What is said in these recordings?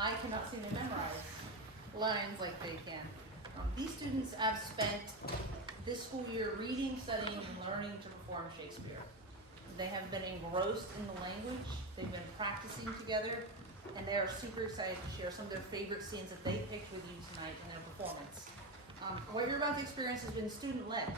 I cannot seem to memorize lines like they can. These students have spent this school year reading, studying, and learning to perform Shakespeare. They have been engrossed in the language, they've been practicing together, and they are super excited to share some of their favorite scenes that they picked with you tonight in their performance. What you're about to experience has been student-led.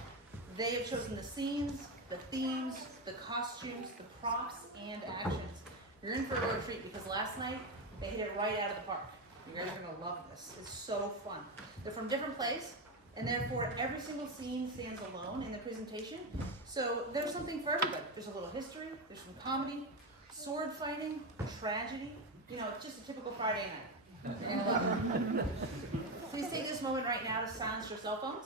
They have chosen the scenes, the themes, the costumes, the props, and actions. You're in for a real treat because last night they hit it right out of the park. You guys are going to love this. It's so fun. They're from different places, and therefore every single scene stands alone in the presentation. So there's something for everybody. There's a little history, there's some comedy, sword fighting, tragedy. You know, it's just a typical Friday night. You're going to love it. Please take this moment right now to silence your cell phones.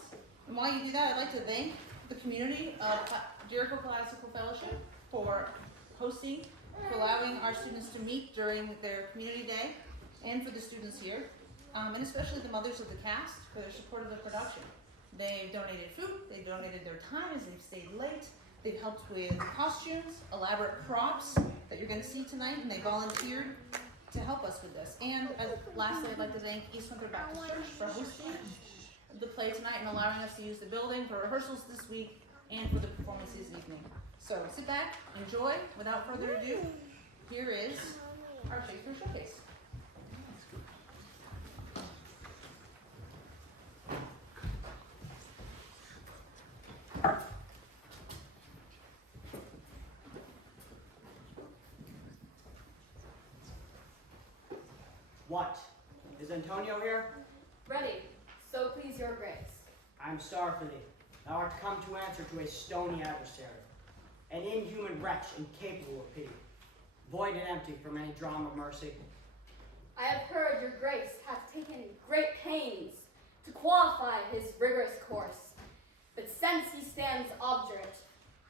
And while you do that, I'd like to thank the community of Dirigo Classical Fellowship for hosting, for allowing our students to meet during their community day, and for the students here, and especially the mothers of the cast for their support of the production. They donated food, they donated their time as they've stayed late, they've helped with costumes, elaborate props that you're going to see tonight, and they volunteered to help us with this. And lastly, I'd like to thank East Winter Baptist Church for hosting the play tonight and allowing us to use the building for rehearsals this week and for the performance this evening. So sit back, enjoy. Without further ado, here is our Shakespeare Showcase. What? Is Antonio here? Ready, so please your grace. I'm sorry for thee. Thou art come to answer to a stony adversary, an inhuman wretch incapable of pity, void and empty from any drama of mercy. I have heard your grace hath taken great pains to qualify his rigorous course, but since he stands obdurate,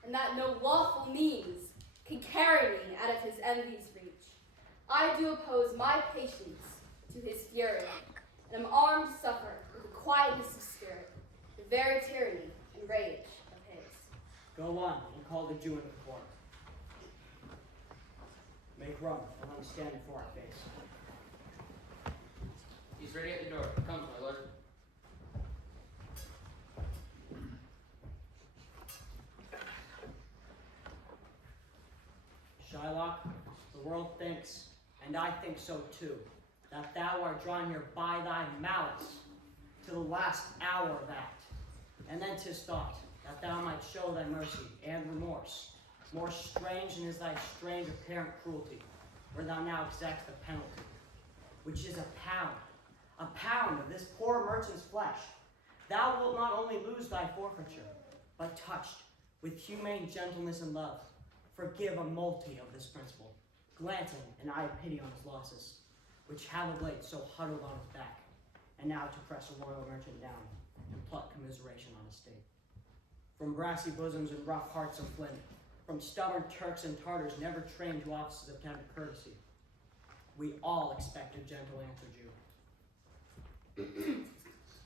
and that no lawful means can carry me out of his envy's reach, I do oppose my patience to his fury, and am armed to suffer with the quietness of spirit, the very tyranny and rage of his. Go on and call the Jew into court. Make room, and let him stand before our face. He's ready at the door. Comes, my lord. Shylock, the world thinks, and I think so too, that thou art drawn here by thy malice to the last hour of that. And then 'tis thought that thou might show thy mercy and remorse. More strange than is thy strange apparent cruelty, where thou now exact the penalty, which is a pound of this poor merchant's flesh. Thou wilt not only lose thy forfeiture, but touched with humane gentleness and love, forgive a multi of this principle, glancing an eye of pity on his losses, which have of late so huddled on his back, and now to press a royal merchant down, and pluck commiseration on his state. From brassy bosoms and rough hearts of flint, from stubborn Turks and Tartars never trained to offices of tender courtesy, we all expect a gentle answer, Jew.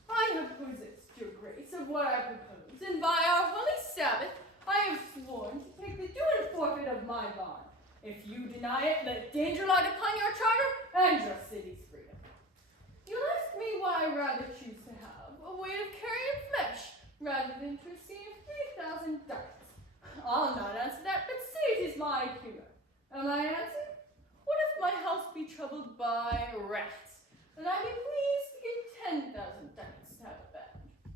I have possessed your grace of what I propose, and by our holy Sabbath I have sworn to take the due and forfeit of my bond. If you deny it, let danger light upon your charter and your city's freedom. You ask me what I rather choose to have, a weight of carrion flesh, rather than to receive 3,000 ducats. I'll not answer that, but say it is my humor. And I answer, what if my house be troubled by rats, and I be pleased to give 10,000 ducats to have it banned?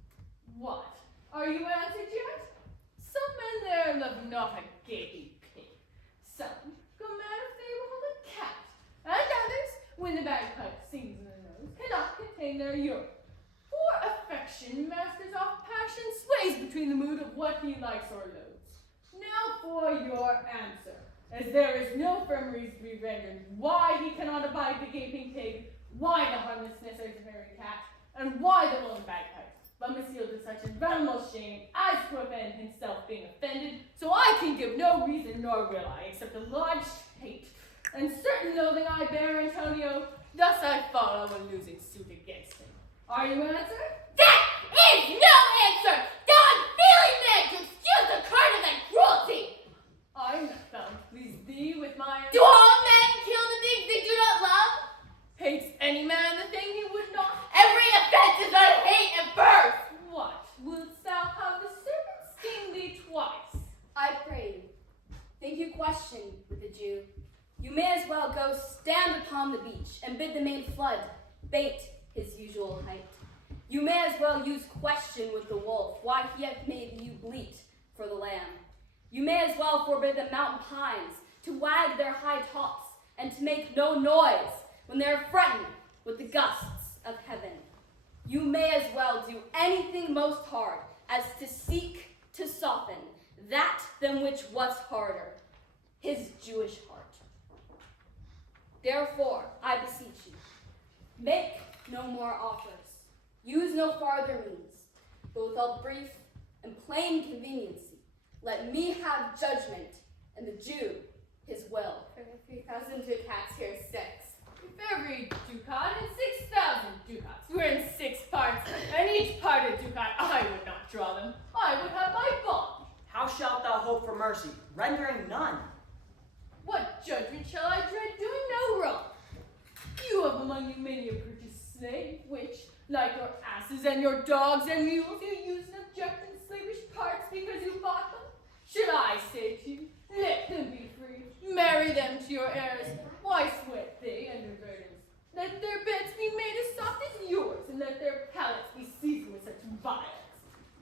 What? Are you answered yet? Some men there love not a gaping pig. Some go mad if they behold a cat, and others, when the bagpipe sings in their nose, cannot contain their urine. For affection masters off passion, sways between the mood of what he likes or loathes. Now for your answer, as there is no firm reason to be rendered why he cannot abide the gaping pig, why the harmlessness of the very cat, and why the lone bagpipe, but must yield to such infernal shame as to offend himself being offended, so I can give no reason, nor will I, except a lodged hate, and certain loathing I bear Antonio, thus I follow a losing suit against him. Are you answered? That is no answer! Thou unfeeling man to excuse the curse of thy cruelty! I'm not bound to please thee with my... Do all men kill the things they do not love? Hates any man the thing he would not. Every offense is but hate at first. What, wilt thou have the serpent sting thee twice? I pray you, think you question with the Jew. You may as well go stand upon the beach and bid the main flood bait his usual height. You may as well use question with the wolf, why he hath made you bleat for the lamb. You may as well forbid the mountain pines to wag their high tops and to make no noise when they are threatened with the gusts of heaven. You may as well do anything most hard as to seek to soften that than which was harder, his Jewish heart. Therefore, I beseech you, make no more offers, use no farther means, but without brief and plain conveniency, let me have judgment, and the Jew his will. For the 3,000 ducats, here 6. If every ducat and 6,000 ducats were in 6 parts, and each part a ducat, I would not draw them. I would have my bond. How shalt thou hope for mercy, rendering none? What judgment shall I dread doing no wrong? You have among you many a purchased slave, which, like your asses and your dogs and mules, you use and object in slavish parts because you bought them. Should I say to you, let them be free, marry them to your heirs, why sweat they under burdens? Let their beds be made as soft as yours, and let their palates be seasoned with such violence.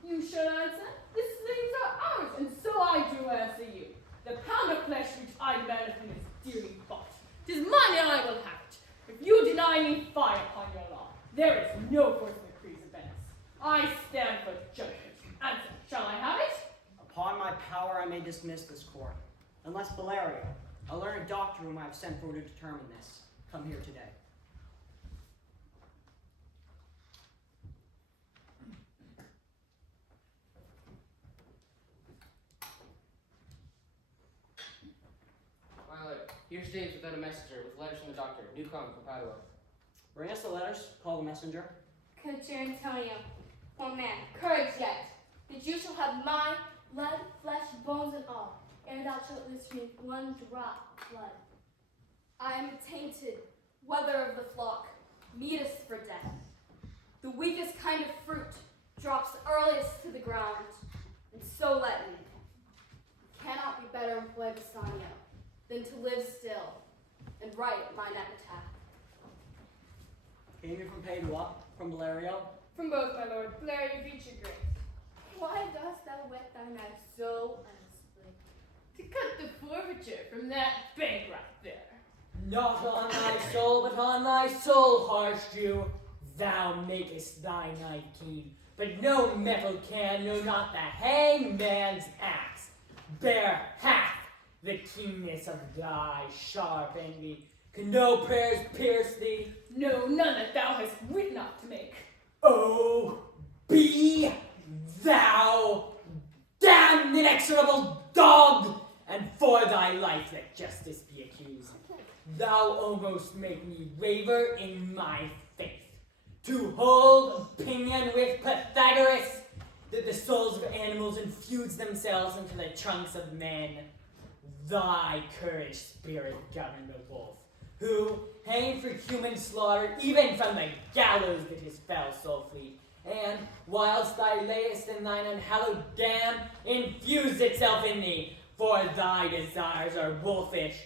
You shall answer, the slaves are ours, and so I do answer you. The pound of flesh which I demand of him is dearly bought. 'Tis mine, and I will have it. If you deny me, fire upon your law. There is no force in the creeds of Venice. I stand for judgment. Answer, shall I have it? Upon my power I may dismiss this court, unless Valerio, a learned doctor whom I have sent for to determine this, come here today. My lord, here stays without a messenger with letters from the doctor, new come from Padua. Bring us the letters, call the messenger. Coacher Antonio, poor man, courage yet, that you shall have my blood, flesh, bones, and all, ere thou shalt lose me one drop of blood. I am tainted, wether of the flock, meetest for death. The weakest kind of fruit drops earliest to the ground, and so let me. It cannot be better employed, Bassanio, than to live still and write mine epitaph. Came you from Padua, from Valerio? From both, my lord. Valerio, beat your grace. Why dost thou whet thy knife so earnestly? To cut the forfeiture from that bankrupt there. Not on thy soul, but on thy soul, harsh Jew. Thou makest thy knife keen, but no metal can, no, not the hangman's axe, bear half the keenness of thy sharp envy. Can no prayers pierce thee? No, none that thou hast wit not to make. Oh, be thou damned inexorable dog, and for thy life let justice be accused. Thou almost make me waver in my faith, to hold opinion with Pythagoras, that the souls of animals infuse themselves into the trunks of men. Thy courage spirit governed the wolf, who, hanged for human slaughter, even from the gallows that his fell soul fleet, and, whilst thou layest in thine unhallowed dam, infused itself in thee, for thy desires are wolfish,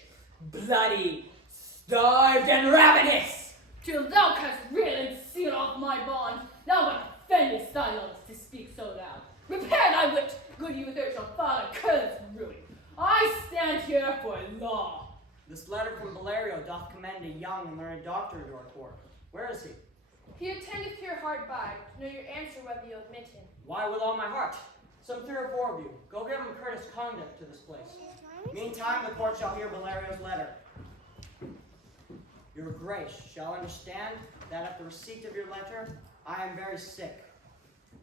bloody, starved, and ravenous. Till thou canst reel and seal off my bond, thou but offendest thy lungs to speak so loud. Repair thy wit, good youth, or shall fall a curless ruin. I stand here for law. This letter from Valerio doth commend a young and learned doctor to our court. Where is he? He attendeth here hard by, to know your answer whether you'll admit him. Why, with all my heart. Some 3 or 4 of you, go give him courteous conduct to this place. Meantime, the court shall hear Valerio's letter. Your grace shall understand that at the receipt of your letter, I am very sick.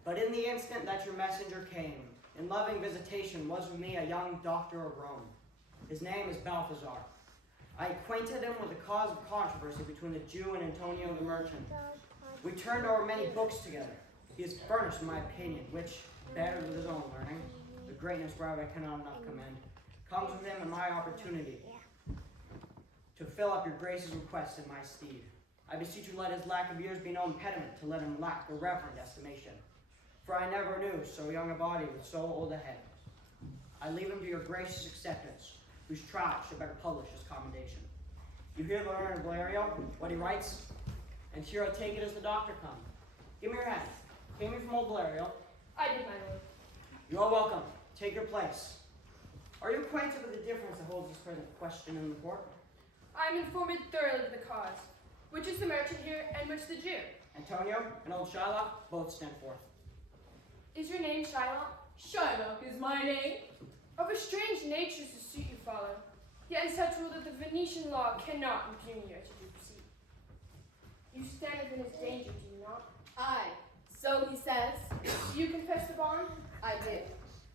But in the instant that your messenger came, in loving visitation was with me a young doctor of Rome. His name is Balthazar. I acquainted him with the cause of controversy between the Jew and Antonio the merchant. We turned over many books together. He has furnished my opinion, which, better with his own learning, the greatness whereof I cannot enough commend, comes with him in my opportunity to fill up your grace's request in my stead. I beseech you let his lack of years be no impediment to let him lack the reverend estimation. For I never knew so young a body with so old a head. I leave him to your gracious acceptance, whose trial should better publish his commendation. You hear the learned Valerio, what he writes? And here I take it as the doctor come. Give me your hand. Came here from old Valerio. I did, my lord. You are welcome. Take your place. Are you acquainted with the difference that holds this present question in the court? I am informed thoroughly of the cause. Which is the merchant here, and which the Jew? Antonio and old Shylock both stand forth. Is your name Shylock? Shylock is my name. Of a strange nature to suit you follow, yet in such rule that the Venetian law cannot impugn you as you do proceed. You stand within his danger, do you not? Aye, so he says. Do you confess the bond? I do.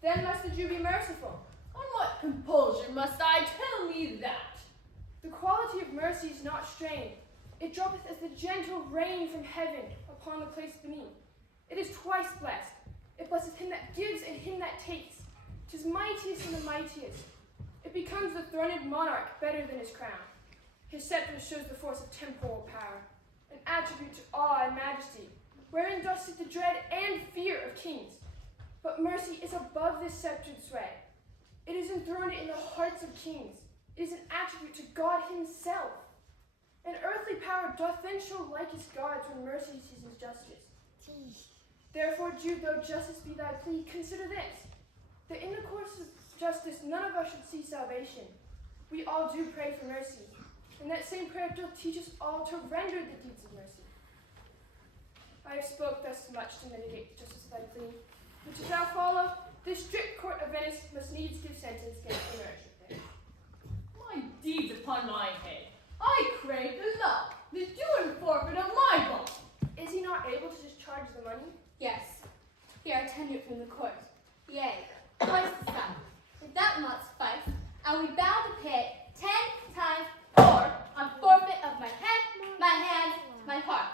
Then must the Jew be merciful. On what compulsion must I tell me that? The quality of mercy is not strained. It droppeth as the gentle rain from heaven upon the place beneath. It is twice blessed. It blesseth him that gives and him that takes. 'Tis mightiest in the mightiest. It becomes the throned monarch better than his crown. His scepter shows the force of temporal power, an attribute to awe and majesty, wherein doth sit the dread and fear of kings. But mercy is above this sceptred sway. It is enthroned in the hearts of kings. It is an attribute to God himself. An earthly power doth then show likest God's when mercy sees his justice. Therefore, Jew, though justice be thy plea, consider this, that in the course of justice none of us should see salvation. We all do pray for mercy, and that same prayer doth teach us all to render the deeds of mercy. I have spoke thus much to mitigate the justice of thy plea, which if thou follow, this strict court of Venice must needs give sentence against the merchant there. My deeds upon my head. I crave the law, the due and forfeit of my bond. Is he not able to discharge the money? Yes, here I tenure from the court. Yea, twice the sum. If that will not suffice, I will be bound to pay 10 times more on forfeit of my head, my hands, my heart.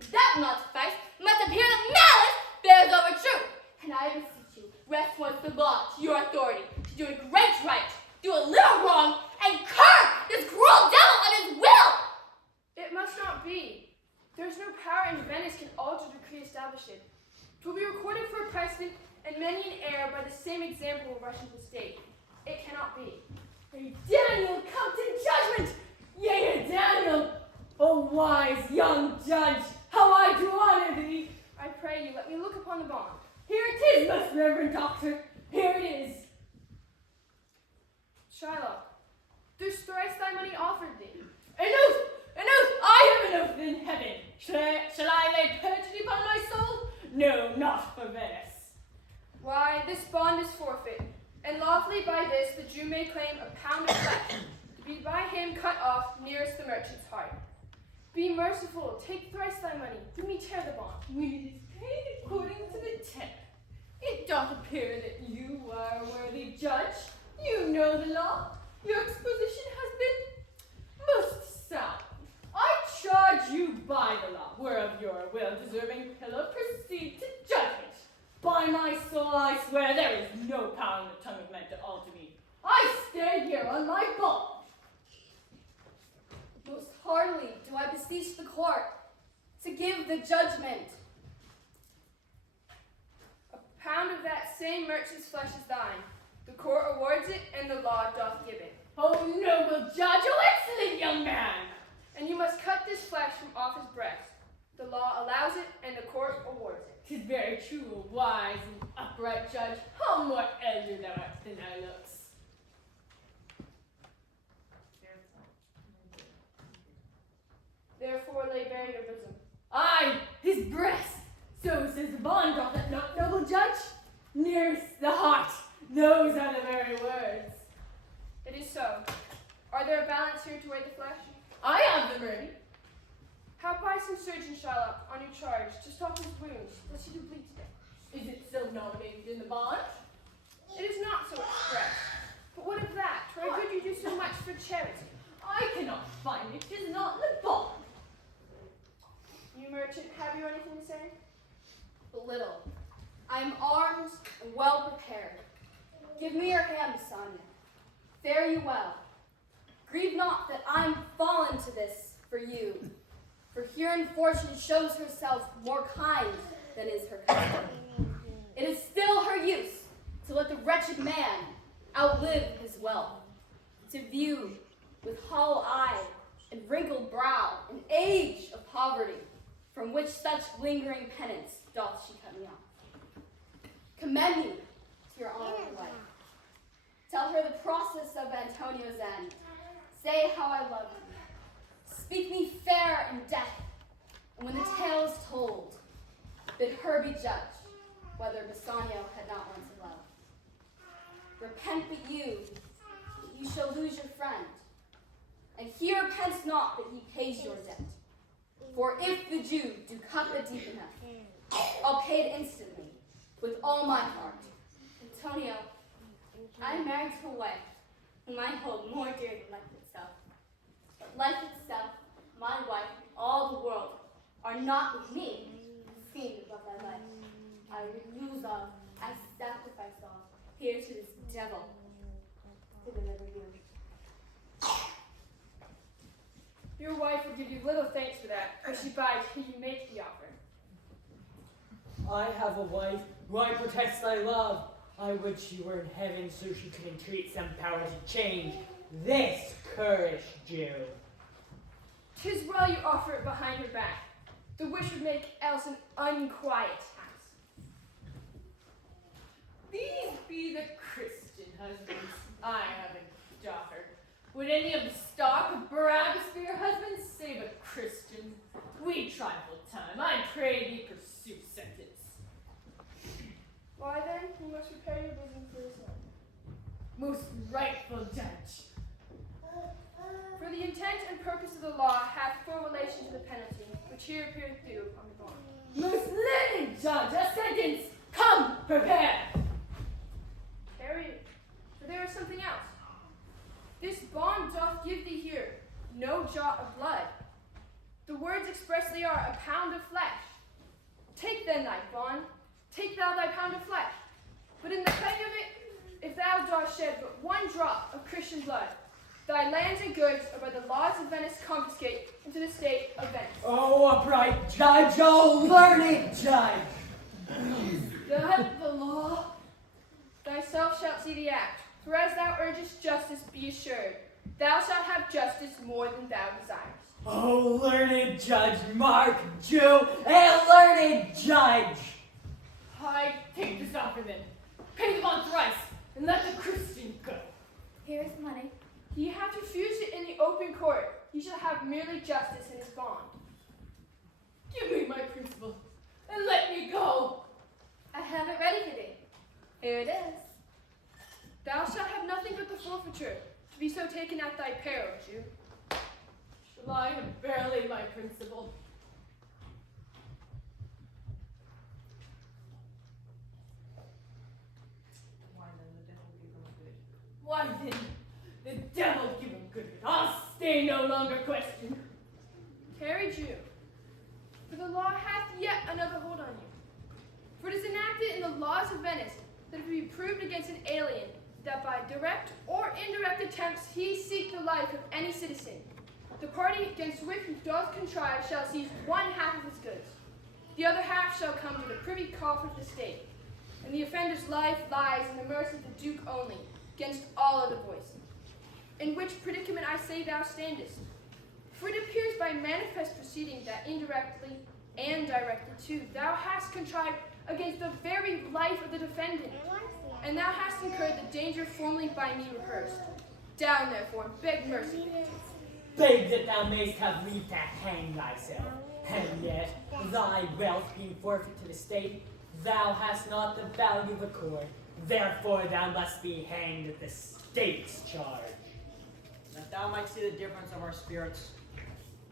If that will not suffice, it must appear that malice bears over truth. And I beseech you, rest once the law to your authority, to do a great right, do a little wrong, and curb this cruel devil on his will. It must not be. There is no power in Venice can alter decree established. 'Twill be recorded for a precedent, and many an error by the same example will rush into state. It cannot be. A Daniel come to judgment! Yea, a Daniel! O wise young judge, how I do honor thee! I pray you, let me look upon the bond. Here it is, most reverend doctor. Here it is. Shylock, there's thrice thy money offered thee. An oath! An oath! I have an oath in heaven. Shall I lay perjury upon my soul? No, not for Venice. Why, this bond is forfeit, and lawfully by this the Jew may claim a pound of flesh, to be by him cut off nearest the merchant's heart. Be merciful, take thrice thy money, do me tear the bond. When it is paid according to the tenor, it doth appear that you are a worthy judge. You know the law. Your exposition has been most sound. I charge you by the law, whereof you are a well-deserving pillar, proceed to judgment. By my soul I swear there is no power in the tongue of man to alter me. I stand here on my bond. Most heartily do I beseech the court to give the judgment. A pound of that same merchant's flesh is thine. The court awards it, and the law doth give it. Oh, noble judge, oh, excellent young man! And you must cut this flesh from off his breast. The law allows it, and the court awards it. 'Tis very true, O wise and upright judge. How more elder thou art than thy looks. Therefore lay bare your bosom. Aye, his breast. So says the bond, doth it not, noble judge? Nearest the heart. Those are the very words. It is so. Are there a balance here to weigh the flesh? I have them ready. How by some surgeon Shylock, on your charge, to stop his wounds, lest he do bleed to death? Is it so nominated in the bond? It is not so expressed. But what of that? Why could you do so much for charity? I cannot find it. 'Tis not in the bond. You merchant, have you anything to say? But little. I am armed and well prepared. Give me your hand, Sonia. Fare you well. Grieve not that I am fallen to this for you. For herein fortune shows herself more kind than is her custom. It is still her use to let the wretched man outlive his wealth, to view with hollow eye and wrinkled brow an age of poverty, from which such lingering penance doth she cut me off. Commend me to your honorable wife. Tell her the process of Antonio's end. Say how I love you. Speak me fair in death, and when the tale is told, bid her be judge whether Bassanio had not one to love. Repent but you shall lose your friend, and he repents not that he pays your debt. For if the Jew do cut it deep enough, I'll pay it instantly, with all my heart. Antonio, I am married to a wife whom I hold more dear than life itself. But life itself, my wife, and all the world are not with me, esteemed above thy life. I lose all, I sacrifice all, here to this devil, to deliver you. Your wife will give you little thanks for that, for she bides till you make the offer. I have a wife who I protects thy love. I would she were in heaven so she could entreat some power to change this currish Jew. 'Tis well you offer it behind her back, the which would make else an unquiet house. These be the Christian husbands I have in daughter. Would any of the stock of Shakespeare husbands save a Christian? We trifle time, I pray thee pursue sentence. Why then, you must prepare your bosom for his son. Most rightful judge. For the intent and purpose of the law hath full relation to the penalty, which here appeareth due upon the bond. Most learned judge, a sentence! Come, prepare! Carry it, for there is something else. This bond doth give thee here no jot of blood. The words expressly are a pound of flesh. Take then thy bond, take thou thy pound of flesh. But in the paying of it, if thou dost shed but one drop of Christian blood, thy lands and goods are by the laws of Venice confiscate into the state of Venice. Oh, upright judge, oh, learned judge! That the law. Thyself shalt see the act, for as thou urgest justice, be assured, thou shalt have justice more than thou desires. Oh, learned judge, mark, Jew, a learned judge! I take this offer then. Pay the bond thrice, and let the Christian go. Here is money. He hath refused it in the open court. He shall have merely justice in his bond. Give me my principal, and let me go. I have it ready for thee. Here it is. Thou shalt have nothing but the forfeiture, to be so taken at thy peril, Jew. Shall I have barely my principal? Why then, the devil give him good. I'll stay no longer question. Tarry, Jew, for the law hath yet another hold on you. For it is enacted in the laws of Venice that it be proved against an alien that by direct or indirect attempts he seek the life of any citizen, the party against which he doth contrive shall seize one half of his goods. The other half shall come to the privy coffer of the state, and the offender's life lies in the mercy of the Duke only, against all other voices. In which predicament I say thou standest. For it appears by manifest proceeding that indirectly and directly too thou hast contrived against the very life of the defendant, and thou hast incurred the danger formerly by me rehearsed. Down therefore, and beg mercy. Beg that thou mayst have leave to hang thyself, and yet, thy wealth being forfeit to the state, thou hast not the value of a cord. Therefore thou must be hanged at the state's charge. That thou might see the difference of our spirits,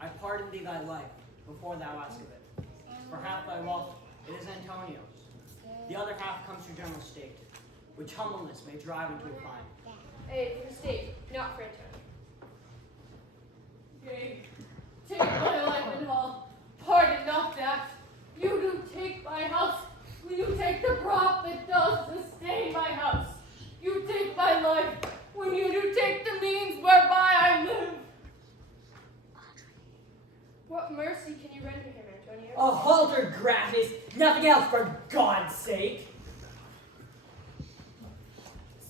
I pardon thee thy life, before thou ask of it. For half thy wealth, it is Antonio's. The other half comes through general state, which humbleness may drive into a crime. Aid for the state, not for Antonio. Yea, take my life and all. Pardon not that. You do take my house. Will you take the prop that does sustain my house? You take my life when you do take the means whereby I live. What mercy A halter gratis, nothing else for God's sake.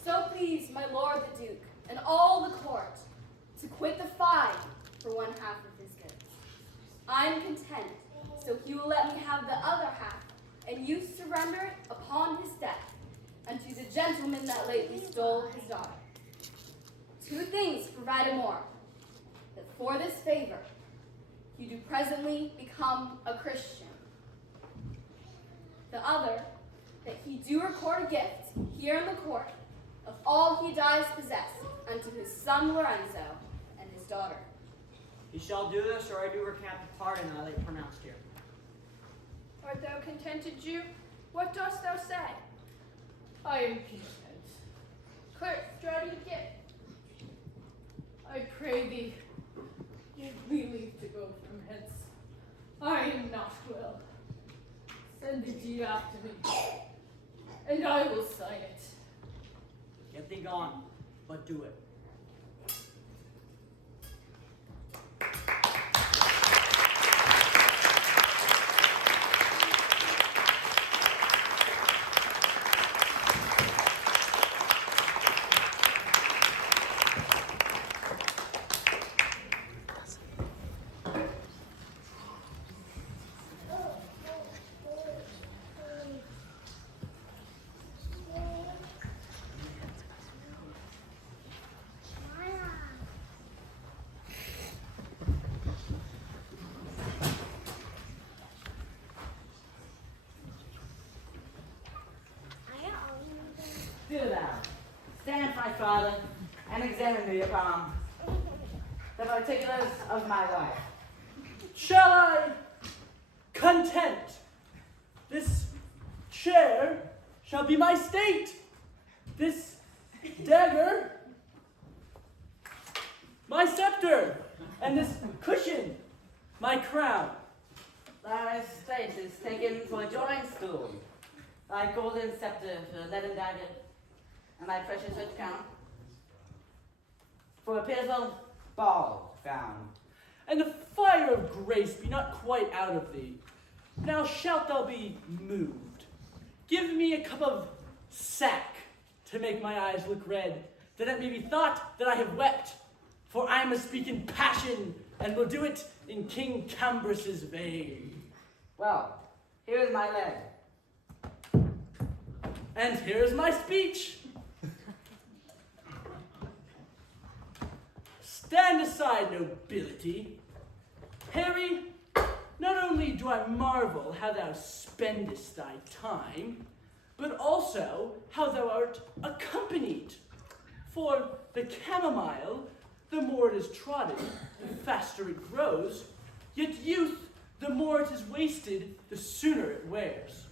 So please, my lord the Duke, and all the court, to quit the fine for one half of his goods. I am content, so he will let me have the other half, and you surrender it upon his death unto the gentleman that lately stole his daughter. 2 things provided more, that for this favor you do presently become a Christian. The other, that he do record a gift here in the court of all he dies possessed unto his son Lorenzo and his daughter. You shall do this, or I do recant the pardon I late pronounced here. Art thou contented, Jew? What dost thou say? I am content. Clerk, draw thee gift. I pray thee, give me leave to go from hence. I am not well. Send the deed after me, and I will sign it. Get thee gone, but do it. Do thou stand, my father, and examine me upon the particulars of my wife. Shall I content? This chair shall be my state. This dagger, my scepter, and this cushion, my crown. Thy estate is taken for a drawing stool, thy golden scepter for a leaden dagger, and thy precious rich crown for a pitiful ball found. And the fire of grace be not quite out of thee. Now shalt thou be moved. Give me a cup of sack to make my eyes look red, that it may be thought that I have wept. For I must speak in passion, and will do it in King Cambus's vein. Well, here is my leg. And here is my speech. Stand aside, nobility. Harry, not only do I marvel how thou spendest thy time, but also how thou art accompanied. For the chamomile, the more it is trodden, the faster it grows, yet youth, the more it is wasted, the sooner it wears.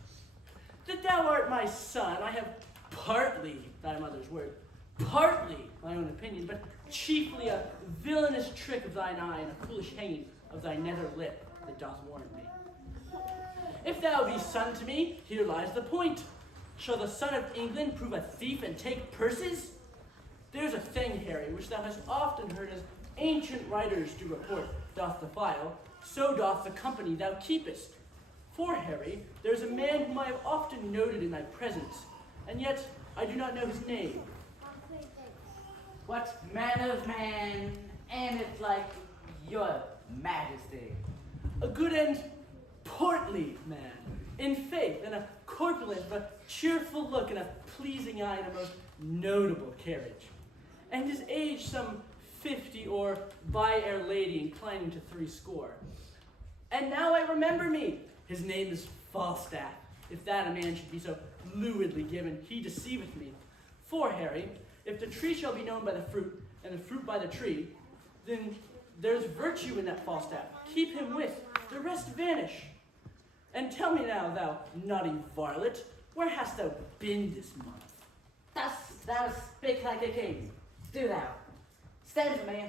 That thou art my son, I have partly thy mother's word, partly my own opinion, but chiefly a villainous trick of thine eye and a foolish hanging of thy nether lip that doth warrant me. If thou be son to me, here lies the point. Shall the son of England prove a thief and take purses? There's a thing, Harry, which thou hast often heard as ancient writers do report, doth defile, so doth the company thou keepest. For, Harry, there's a man whom I have often noted in thy presence, and yet I do not know his name. What manner of man aimeth like your majesty? A good and portly man, in faith, and a corpulent but cheerful look, and a pleasing eye, and a most notable carriage. And his age some 50, or by our lady inclining to threescore. And now I remember me, his name is Falstaff. If that a man should be so lewdly given, he deceiveth me. For, Harry, if the tree shall be known by the fruit, and the fruit by the tree, then there's virtue in that Falstaff. Keep him with, the rest vanish. And tell me now, thou naughty varlet, where hast thou been this month? Thus thou speak like a king. Do thou stand for me,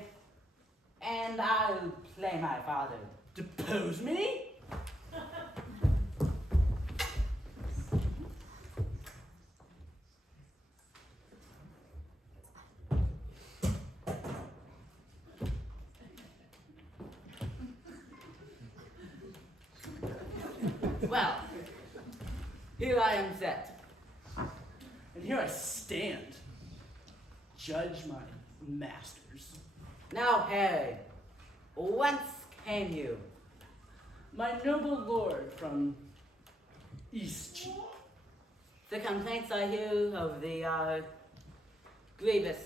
and I'll play my father. Depose me? Well, here I am set. And here I stand. Judge my masters. Now, Harry, whence came you? My noble lord from East. The complaints I hear of thee are grievous.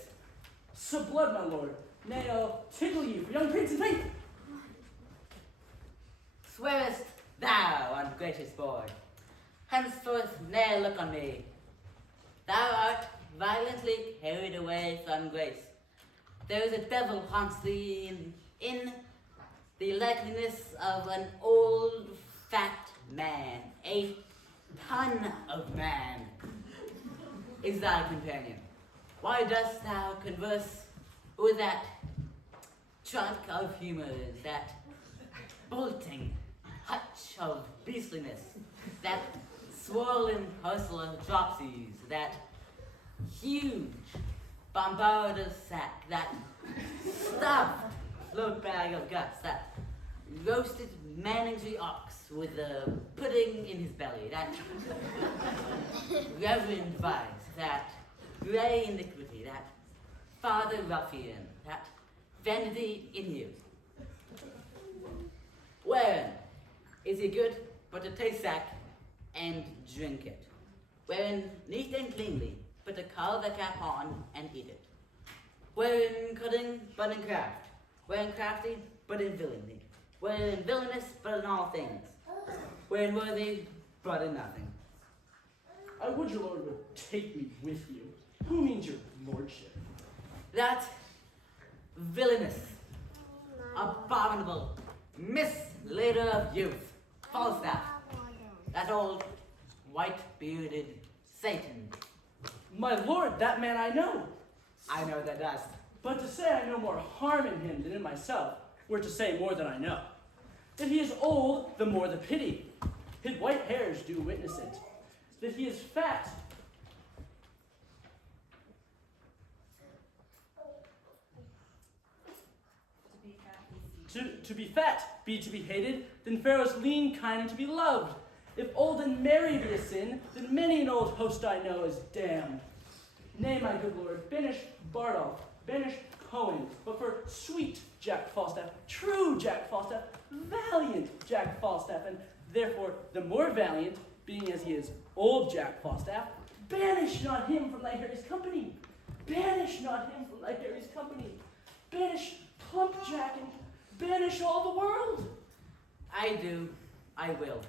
So blood, my lord. Nay, I'll tickle you for young prince and faith. Swearest thou, ungracious boy, henceforth ne'er look on me. Thou art violently carried away from grace. There is a devil haunts thee in the likeness of an old fat man, a ton of man, is thy companion. Why dost thou converse with that trunk of humors, that bolting hutch of beastliness, that swollen parcel of dropsies, that huge bombarder sack, that stuffed float bag of guts, that roasted managing ox with a pudding in his belly, that reverend vice, that grey iniquity, that father ruffian, that vanity in you. Wherein is he good but to take sack and drink it? Wherein neat and cleanly put a carver cap on and eat it? Wherein cunning but in craft? Wherein crafty but in villainy? Wherein villainous but in all things? Wherein worthy but in nothing? I would your lord would take me with you. Who means your lordship? That villainous, abominable, misleader of youth, Falstaff, that old white-bearded Satan. My lord, that man I know. I know that dost. But to say I know more harm in him than in myself were to say more than I know. That he is old, the more the pity. His white hairs do witness it. That he is fat. To be fat, be to be hated, then Pharaoh's lean, kind, and to be loved. If old and merry be a sin, then many an old host I know is damned. Nay, my good lord, banish Bardolph, banish Cohen, but for sweet Jack Falstaff, true Jack Falstaff, valiant Jack Falstaff, and therefore the more valiant, being as he is old Jack Falstaff, banish not him from thy Harry's company. Banish not him from thy Harry's company. Banish plump Jack and banish all the world. I do, I will.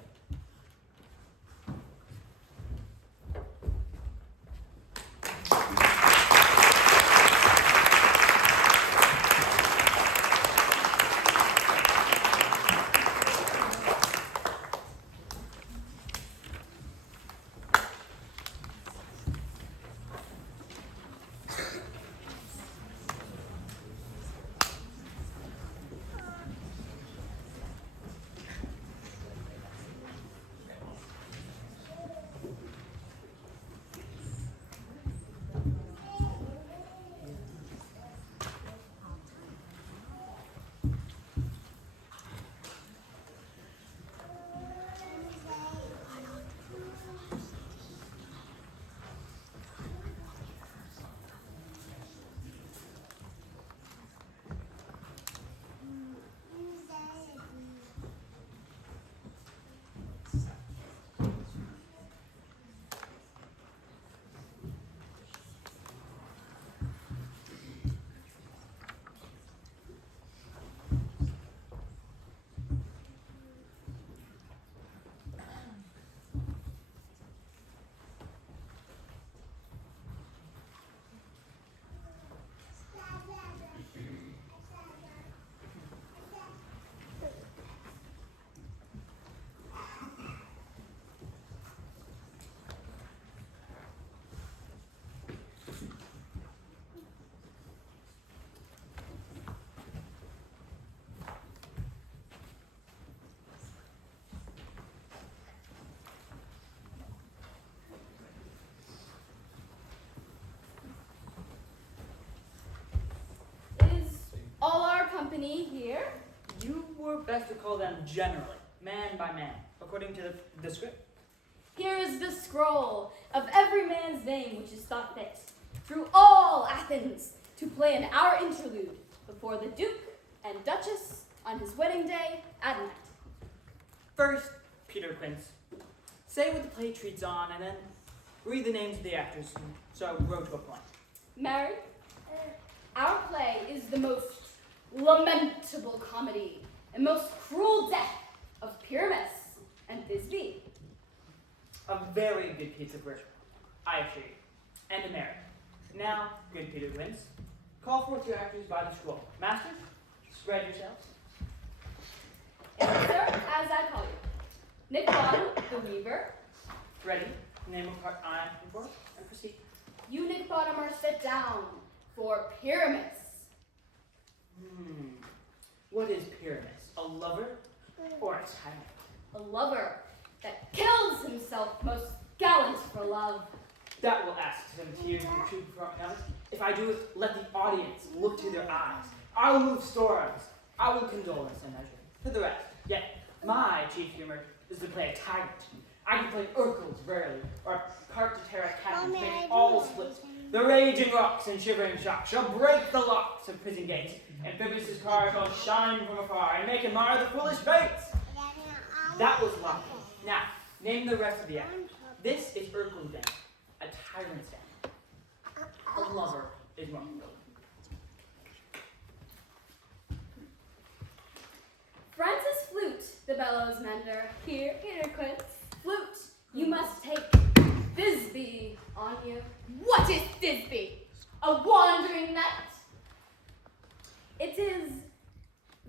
All our company here. You were best to call them generally. man by man, according to the script. Here is the scroll of every man's name which is thought fit, through all Athens, to play an hour interlude before the Duke and Duchess on his wedding day at night. First, Peter Quince. Say what the play treats on, and then read the names of the actors, so row to a point. Mary, our play is the most lamentable comedy and most cruel death of Pyramus and Thisbe. A very good piece of work, I assure you, and a merit. Now, good Peter Quince, call forth your actors by the scroll. Masters, spread yourselves. Answer as I call you. Nick Bottom, the weaver. Ready, name a part I am for, and proceed. You, Nick Bottom, are set down for Pyramus. What is Pyramus? A lover or a tyrant? A lover that kills himself most gallant for love. That will ask some tears in the true performance. If I do it, let the audience look to their eyes. I will move storms. I will condole in some measure. For the rest, yet my chief humor is to play a tyrant. I can play Urkel's rarely, or part to tear a captain to make all split. The raging rocks and shivering shock shall break the locks of prison gates. Amphibious' car shall shine from afar and make and mar the foolish fates. That was lucky. Now, name the rest of the actors. This is Urkel's den, a tyrant's den. A lover is more. Francis Flute, the bellows mender. Here, Peter Quince. Flute, you must take Thisbe on you. What is Thisbe? A wandering knight. It is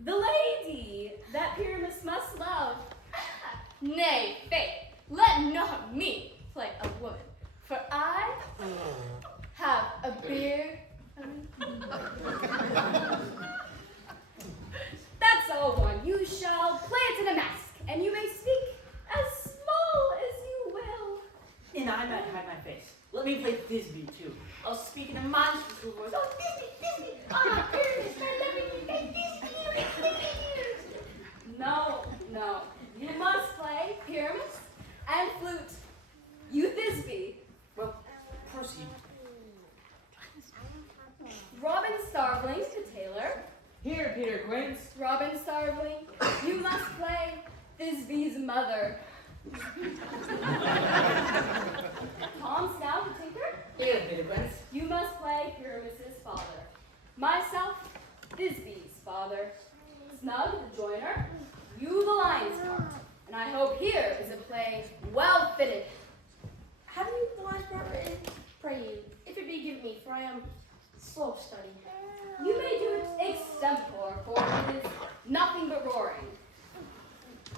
the lady that Pyramus must love. Nay, faith, let not me play a woman, For I have a beard. That's all one. You shall play it in a mask, and you may speak as small as you will. And I might hide my face. Let me play Thisbe too. I'll speak in a monstrous voice. Oh, Thisbe! Ah, Pyramus, my loving Thisbe! No. You must play Pyramus and Flute. You Thisbe. Well, proceed. Robin Starveling, the tailor. Here, Peter Quince. Robin Starveling, you must play Thisbe's mother. Tom Snout, the tinker. Here, Peter Quince. You must play Pyramus's father. Myself, Thisbe's father. Snug, the joiner. You, the lion's part. And I hope here is a play well fitted. Have you the last part written? Pray you, if it be given me, for I am slow of study. You may do it extempore, for it is nothing but roaring.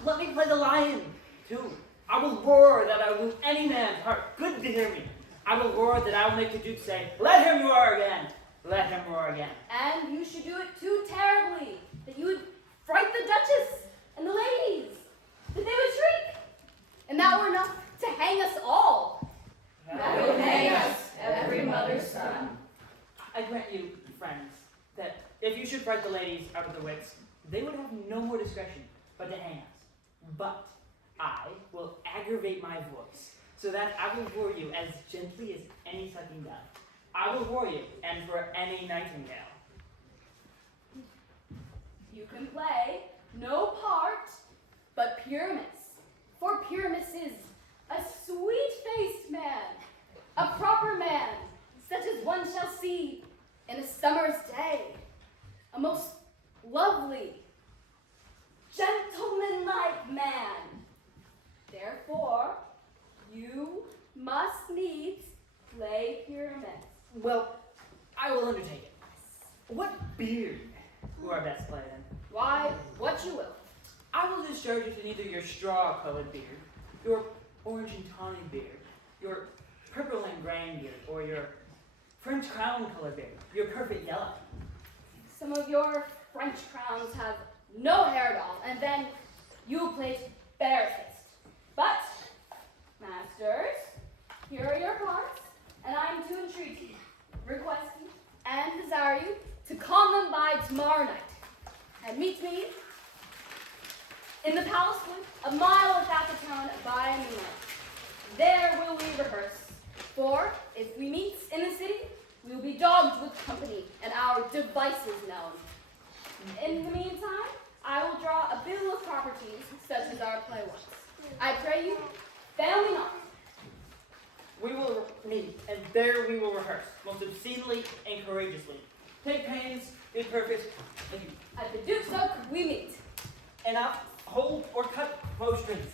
Let me play the lion too. I will roar that I will woo any man's heart. Good to hear me. I will roar that I will make the Duke say, "Let him roar again. Let him roar again." And you should do it too terribly, that you would fright the Duchess and the ladies, that they would shriek, and that were enough to hang us all. That would hang us, every mother's son. I grant you, friends, that if you should fright the ladies out of their wits, they would have no more discretion but to hang us. But I will aggravate my voice, so that I will roar you as gently as any sucking dove. I will roar you, and for any nightingale. You can play no part but Pyramus, for Pyramus is a sweet-faced man, a proper man, such as one shall see in a summer's day, a most lovely, gentlemanlike man. Therefore, you must needs play Pyramus. Well, I will undertake it. What beard will our best play then? Why, what you will. I will discharge it in either your straw-colored beard, your orange and tawny beard, your purple and grain beard, or your French crown-colored beard, your perfect yellow. Some of your French crowns have no hair at all, and then you play barefaced. But, masters, here are your parts, and I am to entreat you, request you, and desire you to calm them by tomorrow night, and meet me in the palace with town by moonlight. There will we rehearse. For if we meet in the city, we will be dogged with company and our devices known. In the meantime, I will draw a bill of properties such as our play was. I pray you, fail me not. We will meet, and there we will rehearse, most obscenely and courageously. Take pains, be perfect, and you. At the Duke's Oak we meet. And up, hold, or cut bowstrings.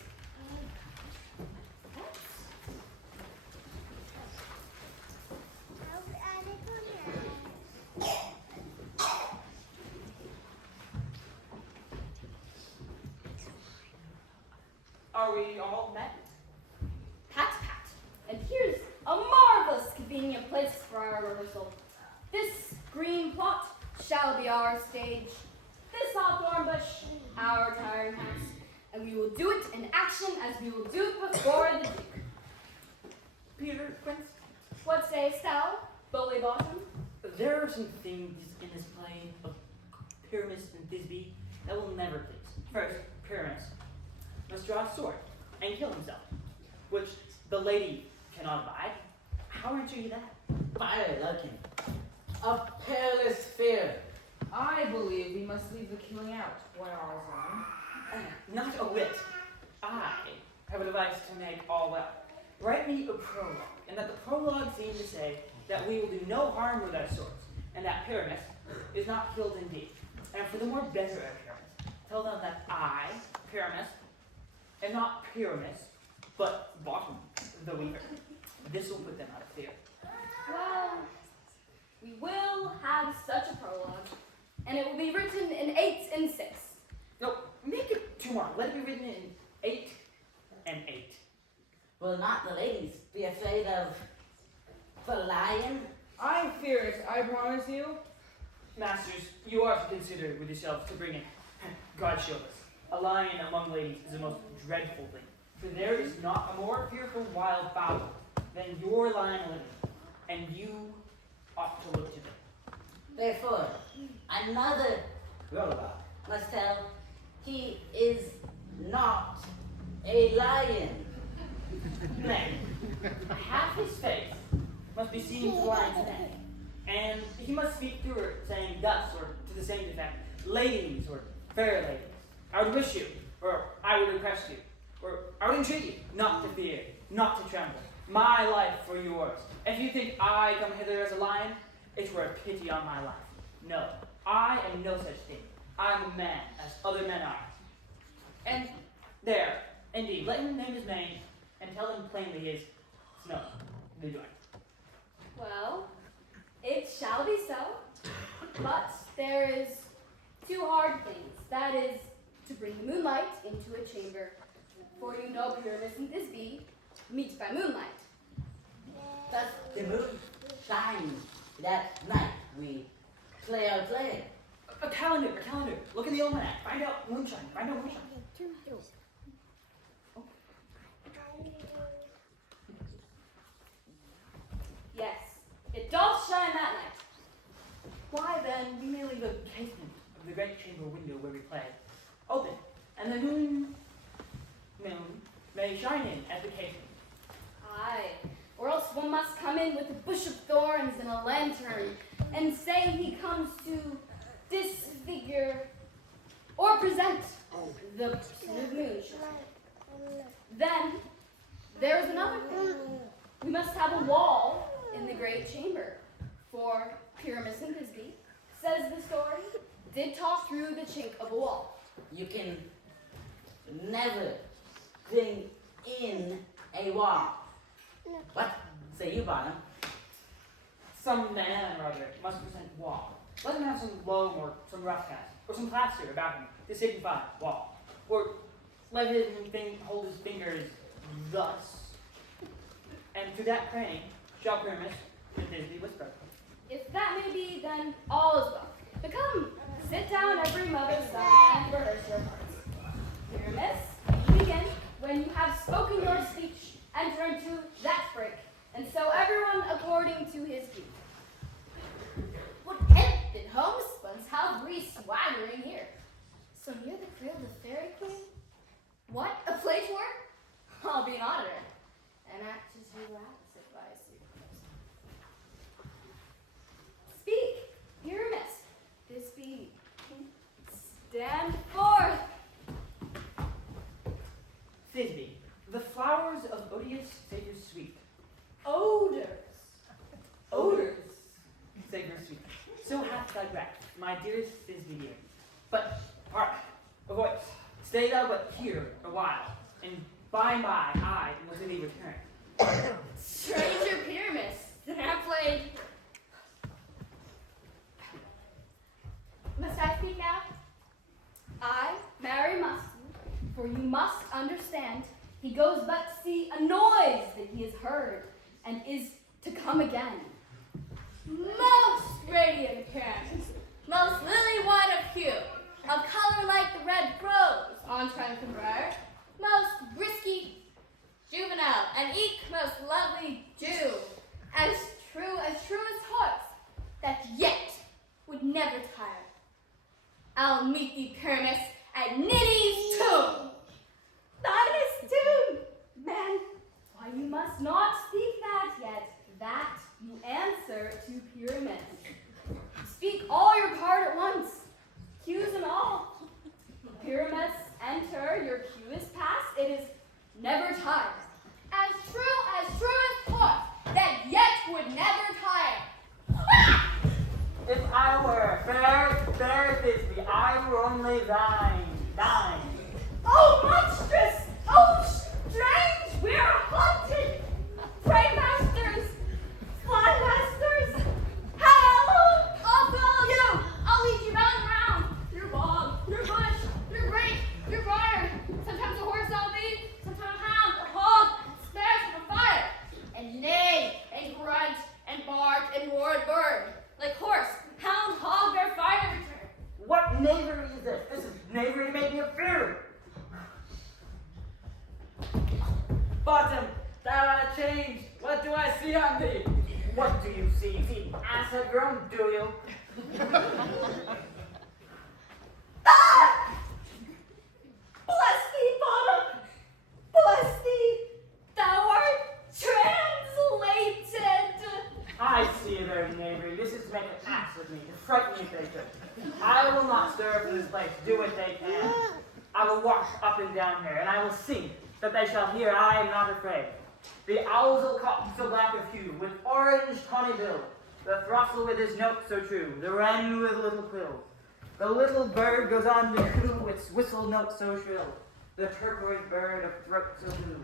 Are we all met? Pat, pat. And here's a marvelous convenient place for our rehearsal. This green plot shall be our stage. This hawthorn bush, our tiring house. And we will do it in action as we will do it before the Duke. Peter, Quince, What sayest thou, Bully Bottom? there are some things in this play of Pyramus and Thisbe that will never please. First, Pyramus must draw a sword and kill himself, which the lady cannot abide. How answer you that? Fire, Lucky. A perilous fear. I believe we must leave the killing out, well, Not a whit. I have a device to make all well. Write me a prologue, and that the prologue seem to say that we will do no harm with our swords, and that Pyramus is not killed indeed. And for the more better of Pyramus, tell them that I, Pyramus, am not Pyramus, but Bottom, the weaver. This will put them out of fear. Well, we will have such a prologue, and it will be written in 8 and 6. No, make it 2 more. Let it be written in 8 and 8. Will not the ladies be afraid of the lion? I'm fierce, I promise you. Masters, you are to consider with yourselves to bring in, God shield us. A lion among ladies is a most dreadful thing, for there is not a more fearful wild fowl than your lion living, and you ought to look to them. Therefore, another robot must tell he is not a lion. Nay, half his face must be seen to lie today, and he must speak through her, saying thus, or to the same effect, ladies, or fair ladies, I would wish you, or I would request you, or I would entreat you, not to fear, not to tremble, my life for yours. If you think I come hither as a lion, it were a pity on my life. No, I am no such thing. I am a man, as other men are. And there, indeed, let him name his name, and tell him plainly his Snow, the joint. Well, it shall be so, but there is 2 hard things. That is, to bring the moonlight into a chamber. For you know Pyramus and Thisbe meet by moonlight. Thus the moon shines that night we play our play. A calendar. Look in the almanac. Find out moonshine. Yes, it doth shine that night. Why then, we may leave the casement of the great chamber window where we play open, and the moon may shine in at the casement. Aye, or else one must come in with a bush of thorns and a lantern, and say he comes to disfigure or present the moon. Then there is another thing. We must have a wall in the great chamber, for Pyramus and Thisbe, says the story, did talk through the chink of a wall. You can never bring in a wall. What say you, Bottom? Some man or other must present wall. Let him have some loam or some rough cast, or some plaster about him to signify wall. Or let him hold his fingers thus. And to that praying shall Pyramus and Thisbe whisper. If that may be, then all is well. But come, sit down every mother's son and rehearse your parts. Pyramus, you begin when you have spoken your speech, enter into that break, and so everyone according to his due. What empty homespuns, how we swaggering here. So near the cradle of the fairy queen? What, a play tour? The flowers of odious savor sweet. Odors. Odors savor sweet. So hath thy breath, my dearest Thisbe dear. But hark, a voice. Stay thou but here a while, and by and by I will to thee return. Stranger Pyramus, that played. Must I speak now? I, Mary must, for you must understand, he goes but to see a noise that he has heard, and is to come again. Most radiant Pyramus, most lily white of hue, of color like the red rose on Trenton briar, most brisky, juvenile, and eke most lovely Jew, as true as horse, that yet would never tire. I'll meet thee, Pyramus, at Ninny's tomb. Thine tomb, man. Why, you must not speak that yet. That you answer to Pyramus. Speak all your part at once, cues and all. Pyramus, enter, your cue is past, it is never tired. As true as horse, that yet would never tire. If I were fair Thisbe, I were only thine. Oh, monstrous! Oh, strange! We are haunted! Pray, masters! Fly masters! Help! I'll follow you! I'll lead you round and round! Your bog, your bush, your brake, your briar. Sometimes a horse I'll be, sometimes a hound, a hog, smash of a fire. And neigh, and grunt, and bark, and roar and bird. Like horse, hound, hog, bear, fire return. What knavery is this? This is knavery to make me a fear. Bottom, thou art changed. What do I see on thee? What do you see? You see ass have grown, do you? Ah! Bless thee, Bottom! Bless thee! Thou art translated! I see their knavery. This is to make an ass of me, to frighten me if they could. I will not stir from this place, do what they can. I will walk up and down here, and I will sing, that they shall hear I am not afraid. The owl's cock so black of hue, with orange tawny bill, the throstle with his note so true, the wren with little quill. The little bird goes on to coo, its whistle note so shrill, the turquoise bird of throat so blue.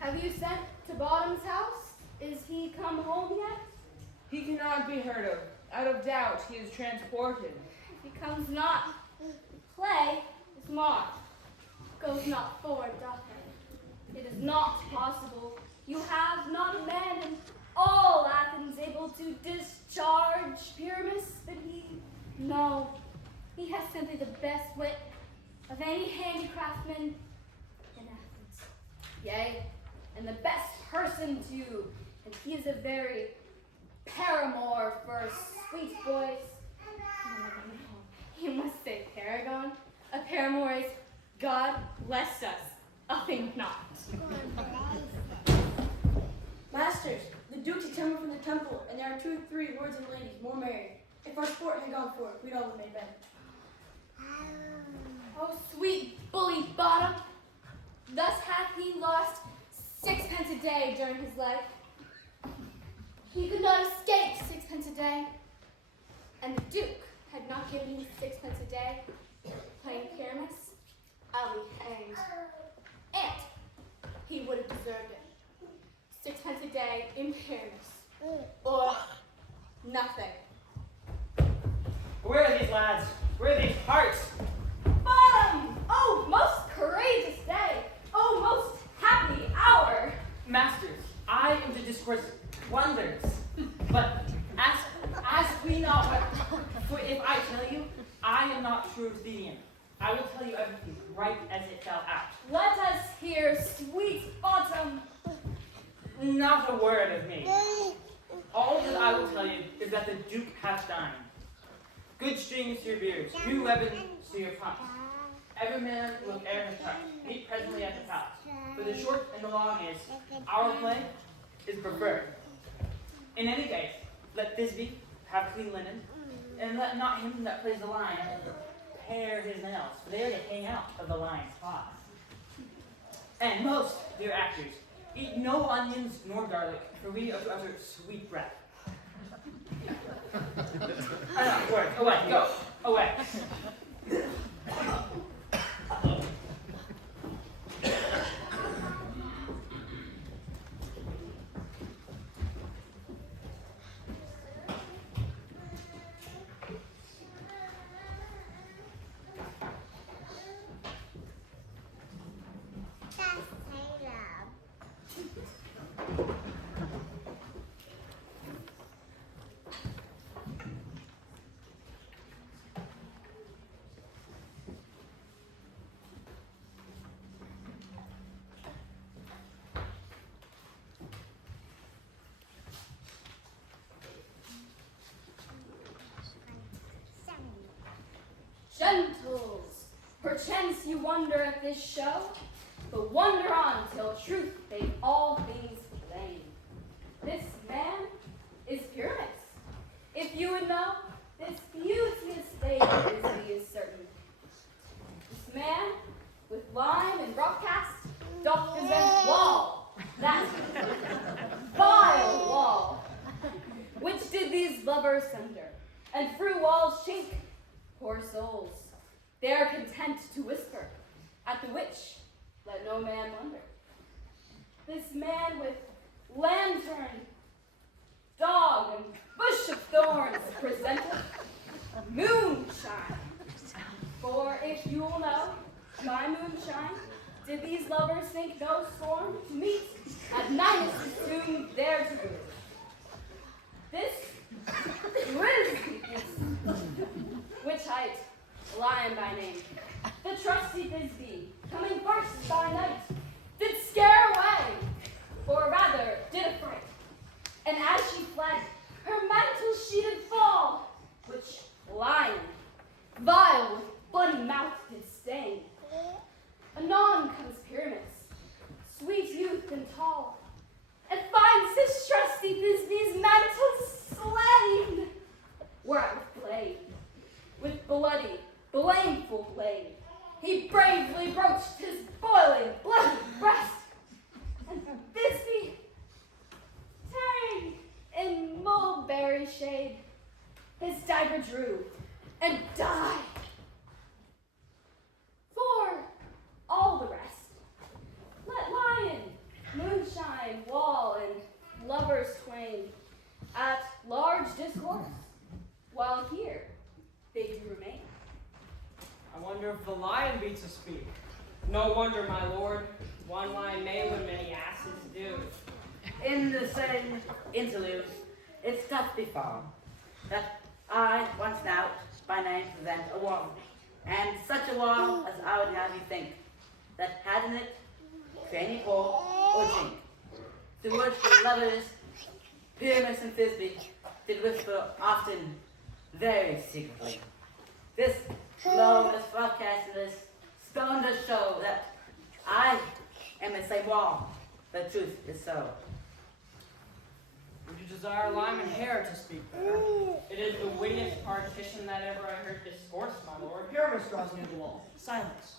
Have you sent to Bottom's house? Is he come home yet? He cannot be heard of. Out of doubt, he is transported. If he comes not, play is marred. Goes not forward, doth it? It is not possible. You have not a man in all Athens able to discharge Pyramus, but he... No, he has simply the best wit of any handicraftsman in Athens. Yea, and the best person too, and he is a very paramour for sweet voice. You must say paragon. A paramour is God bless us, a thing not. Masters, the duty came from the temple, and there are 2 or 3 lords and ladies more married. If our sport had gone forth, we'd all have made better. Oh, sweet bully Bottom! Thus hath he lost 6pence a day during his life. He could not escape 6pence a day. And the Duke had not given him 6pence a day playing Pyramus. I'll be hanged. And he would have deserved it. 6pence a day in Pyramus. Or nothing. Where are these lads? Where are these hearts? Bottom! Oh, most courageous day! Oh, most happy hour! Masters, I am to discourse wonders, but ask me not what, for if I tell you, I am not true Athenian. I will tell you everything right as it fell out. Let us hear, sweet Bottom. Not a word of me. All that I will tell you is that the Duke hath dined. Good strings to your beards, new weapons to your pumps. Every man will air his touch, meet presently at the palace. For the short and the long is, our play is preferred. In any case, let Thisbe have clean linen, and let not him that plays the lion pare his nails, for they are to hang out of the lion's paws. And most, dear actors, eat no onions nor garlic, for we are to utter sweet breath. Enough words. Away, go. Away. Gentles, perchance you wonder at this show, but wonder on till truth make all things plain. This man is Pyramus. If you would know, this beauteous lady is certain. This man, with lime and rock cast, doth present wall, that vile wall, which did these lovers sunder, and through walls chink. Poor souls, they are content to whisper, at the which let no man wonder. This man with lantern, dog, and bush of thorns presenteth moonshine. For if you'll know, my moonshine, did these lovers think no scorn to meet at Ninus' tomb there to do? This which hight, lion by name, the trusty Thisbe, coming first by night, did scare away, or rather did affright. And as she fled, her mantle she did fall, which lion, vile with bloody mouth did stain. Anon comes Pyramus, sweet youth and tall, and finds his trusty Thisbe's mantle slain, whereat with blade, with bloody, blameful blade, he bravely broached his boiling, bloody breast, and Thisbe, tarrying in mulberry shade, his dagger drew, and died. For all the rest, let lion, moonshine, wall, and lovers twain at large discourse, while here they do remain. I wonder if the lion beats a speak. No wonder, my lord. One lion may what many asses do. In the same interlude, it doth befall that I once now by name present a wall, and such a wall as I would have you think, that had in it cranny hole or chink, through which the lovers, Pyramus and Thisbe, did whisper often, very secretly. This glow as broadcast in this stone does show that I am the same wall, the truth is so. Would you desire lime and hair to speak better? It is the wittiest partition that ever I heard discourse, my lord. Pyramus draws near the wall. Silence.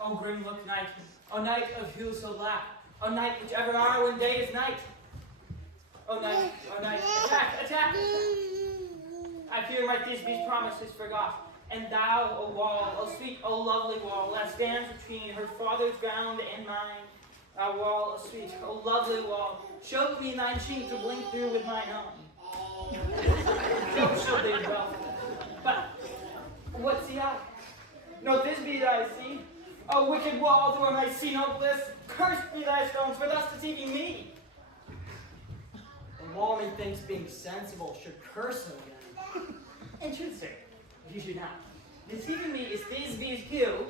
O grim look night, O night of hue so black, O night which ever are when day is night. O night, attack, attack! I fear my Thisbe's promise is forgot, and thou, O wall, O sweet, O lovely wall, that stands between her father's ground and mine. Thou wall, O sweet, O lovely wall, show me thine cheek to blink through with mine own. So shall they dwell. But what see I? No Thisbe that I see. O wicked wall, where I see no bliss, cursed be thy stones for thus deceiving me. The wall methinks being sensible should curse him again. In truth, sir, you should not. Deceiving me is Thisbe's cue.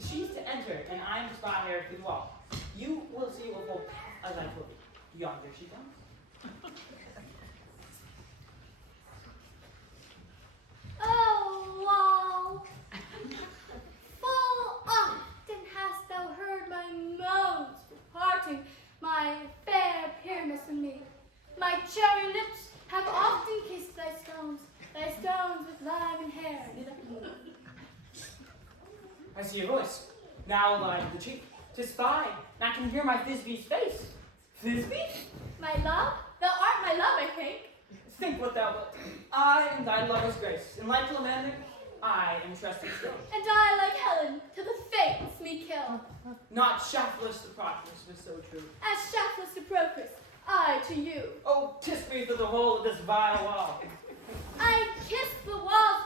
She's to enter, and I am to spy her through the wall. You will see what will pass as I told you. Yonder she comes. Oh, wall, full often hast thou heard my moans for parting, my fair Pyramus and me. My cherry lips have often see your voice. Now lie to the cheek. To spy, and I can hear my Thisbe's face. Thisbe? My love? Thou art my love, I think. Think what thou wilt. I am thy lover's grace, and like Lamendic, I am trusted still. And I, like Helen, to the fates me kill. Not shaftless to Proclus was so true. As shaftless to Proclus, I to you. Oh, kiss me through the hole of this vile wall. I kiss the walls,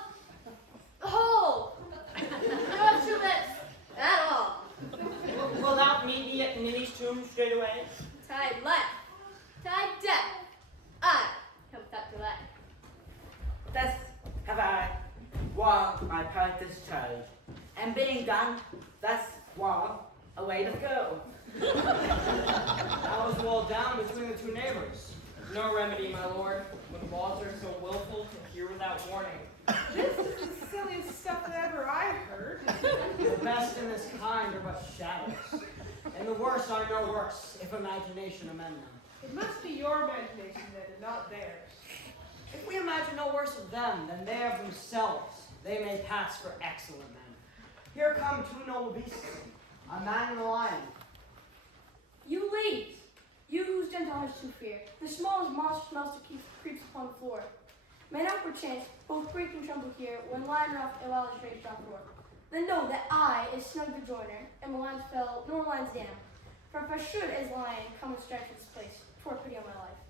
the whole, nor to lips at all. Will thou meet me at Ninny's tomb straight away? Tide life, tide death, I come without delay. Thus have I walked my part discharged, and being done, thus walk away to go. I was walled down between the two neighbors. No remedy, my lord, when walls are so willful to hear without warning. This is the silliest stuff that ever I heard. The best in this kind are but shadows, and the worst are no worse, if imagination amend them. It must be your imagination then, and not theirs. If we imagine no worse of them than they of themselves, they may pass for excellent men. Here come two noble beasts, a man and a lion. You ladies, you whose gentle hearts do fear, the smallest monster smells to creeps upon the floor. May not perchance both break and tremble here when lion rough and wild strange doth roar. Then know that I is snug the joiner, and the lions fell nor lions dam. For if I should as lion come and strike this place, pour pity on my life.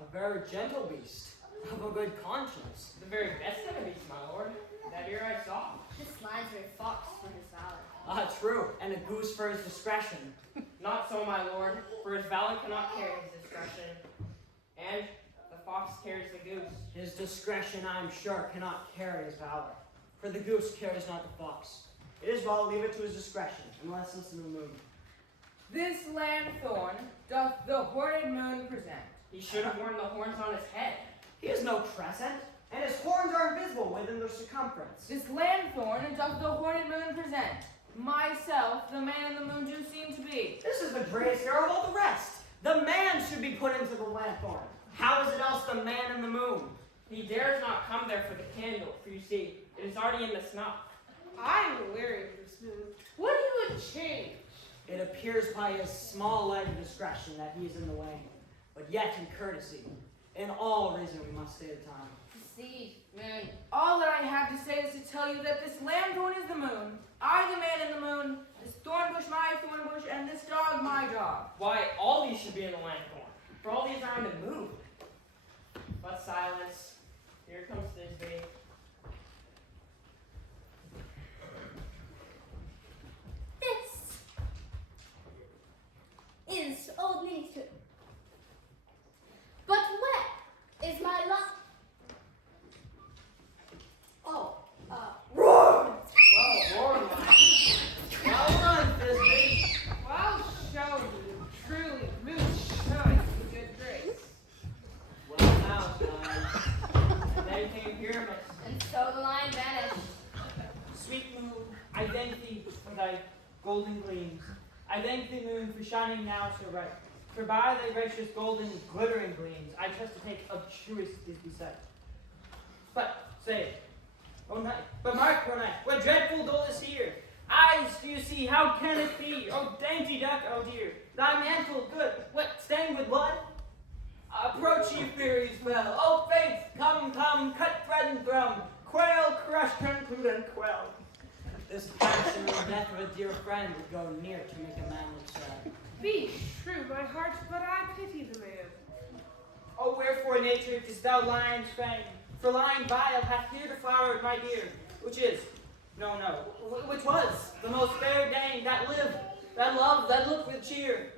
A very gentle beast, of a good conscience. The very best of beasts, my lord. That ear I saw. This line's a fox for his valor. Ah, true, and a goose for his discretion. Not so, my lord, for his valor cannot carry his discretion. And the fox carries the goose. His discretion, I am sure, cannot carry his valor, for the goose carries not the fox. It is well to leave it to his discretion, and let's listen to the moon. This lanthorn doth the horned moon present. He should have worn the horns on his head. He is no crescent, and his horns are invisible within their circumference. This lanthorn doth the horned moon present. Myself, the man in the moon do seem to be. This is the greatest error of all the rest. The man should be put into the lanthorn. How is it else the man in the moon? He dares not come there for the candle, for you see, it is already in the snuff. I am weary of this moon. What he would change? It appears by his small light of discretion that he is in the way, but yet in courtesy. In all reason we must stay the time. See, moon. All that I have to say is to tell you that this lanthorn is the moon, I the man in the moon, this thorn bush my thorn bush, and this dog my dog. Why, all these should be in the lanthorn, for all these are on the moon. But silence. Here comes Thisbe. This is old Minnie's tomb. But where is my love? Oh, roar! Well, Lord, Well done, Thisbe. Well shown, you. Truly, moon shines with good grace. Well now, guys. And then came Pyramus. And so the lion vanished. Sweet moon, I thank thee for thy golden gleams. I thank thee, moon, for shining now so bright. For by thy gracious golden glittering gleams, I trust to take of truest Thisbe sight. But say, oh night, but mark, oh night, what dreadful dole is here? Eyes do you see, how can it be? Oh dainty duck, oh dear, thy mantle good, what, stained with blood? Approach ye furies fell, oh faith, come, come, cut thread and thrum, quail, crush, conclude and quell. This passion or death of a dear friend would go near to make a man look sad. Be true, my heart, but I pity the man. Oh, wherefore, nature, didst thou lion's fame? For lion vile hath here deflowered my dear, which is, which was the most fair dame that lived, that loved, that looked with cheer.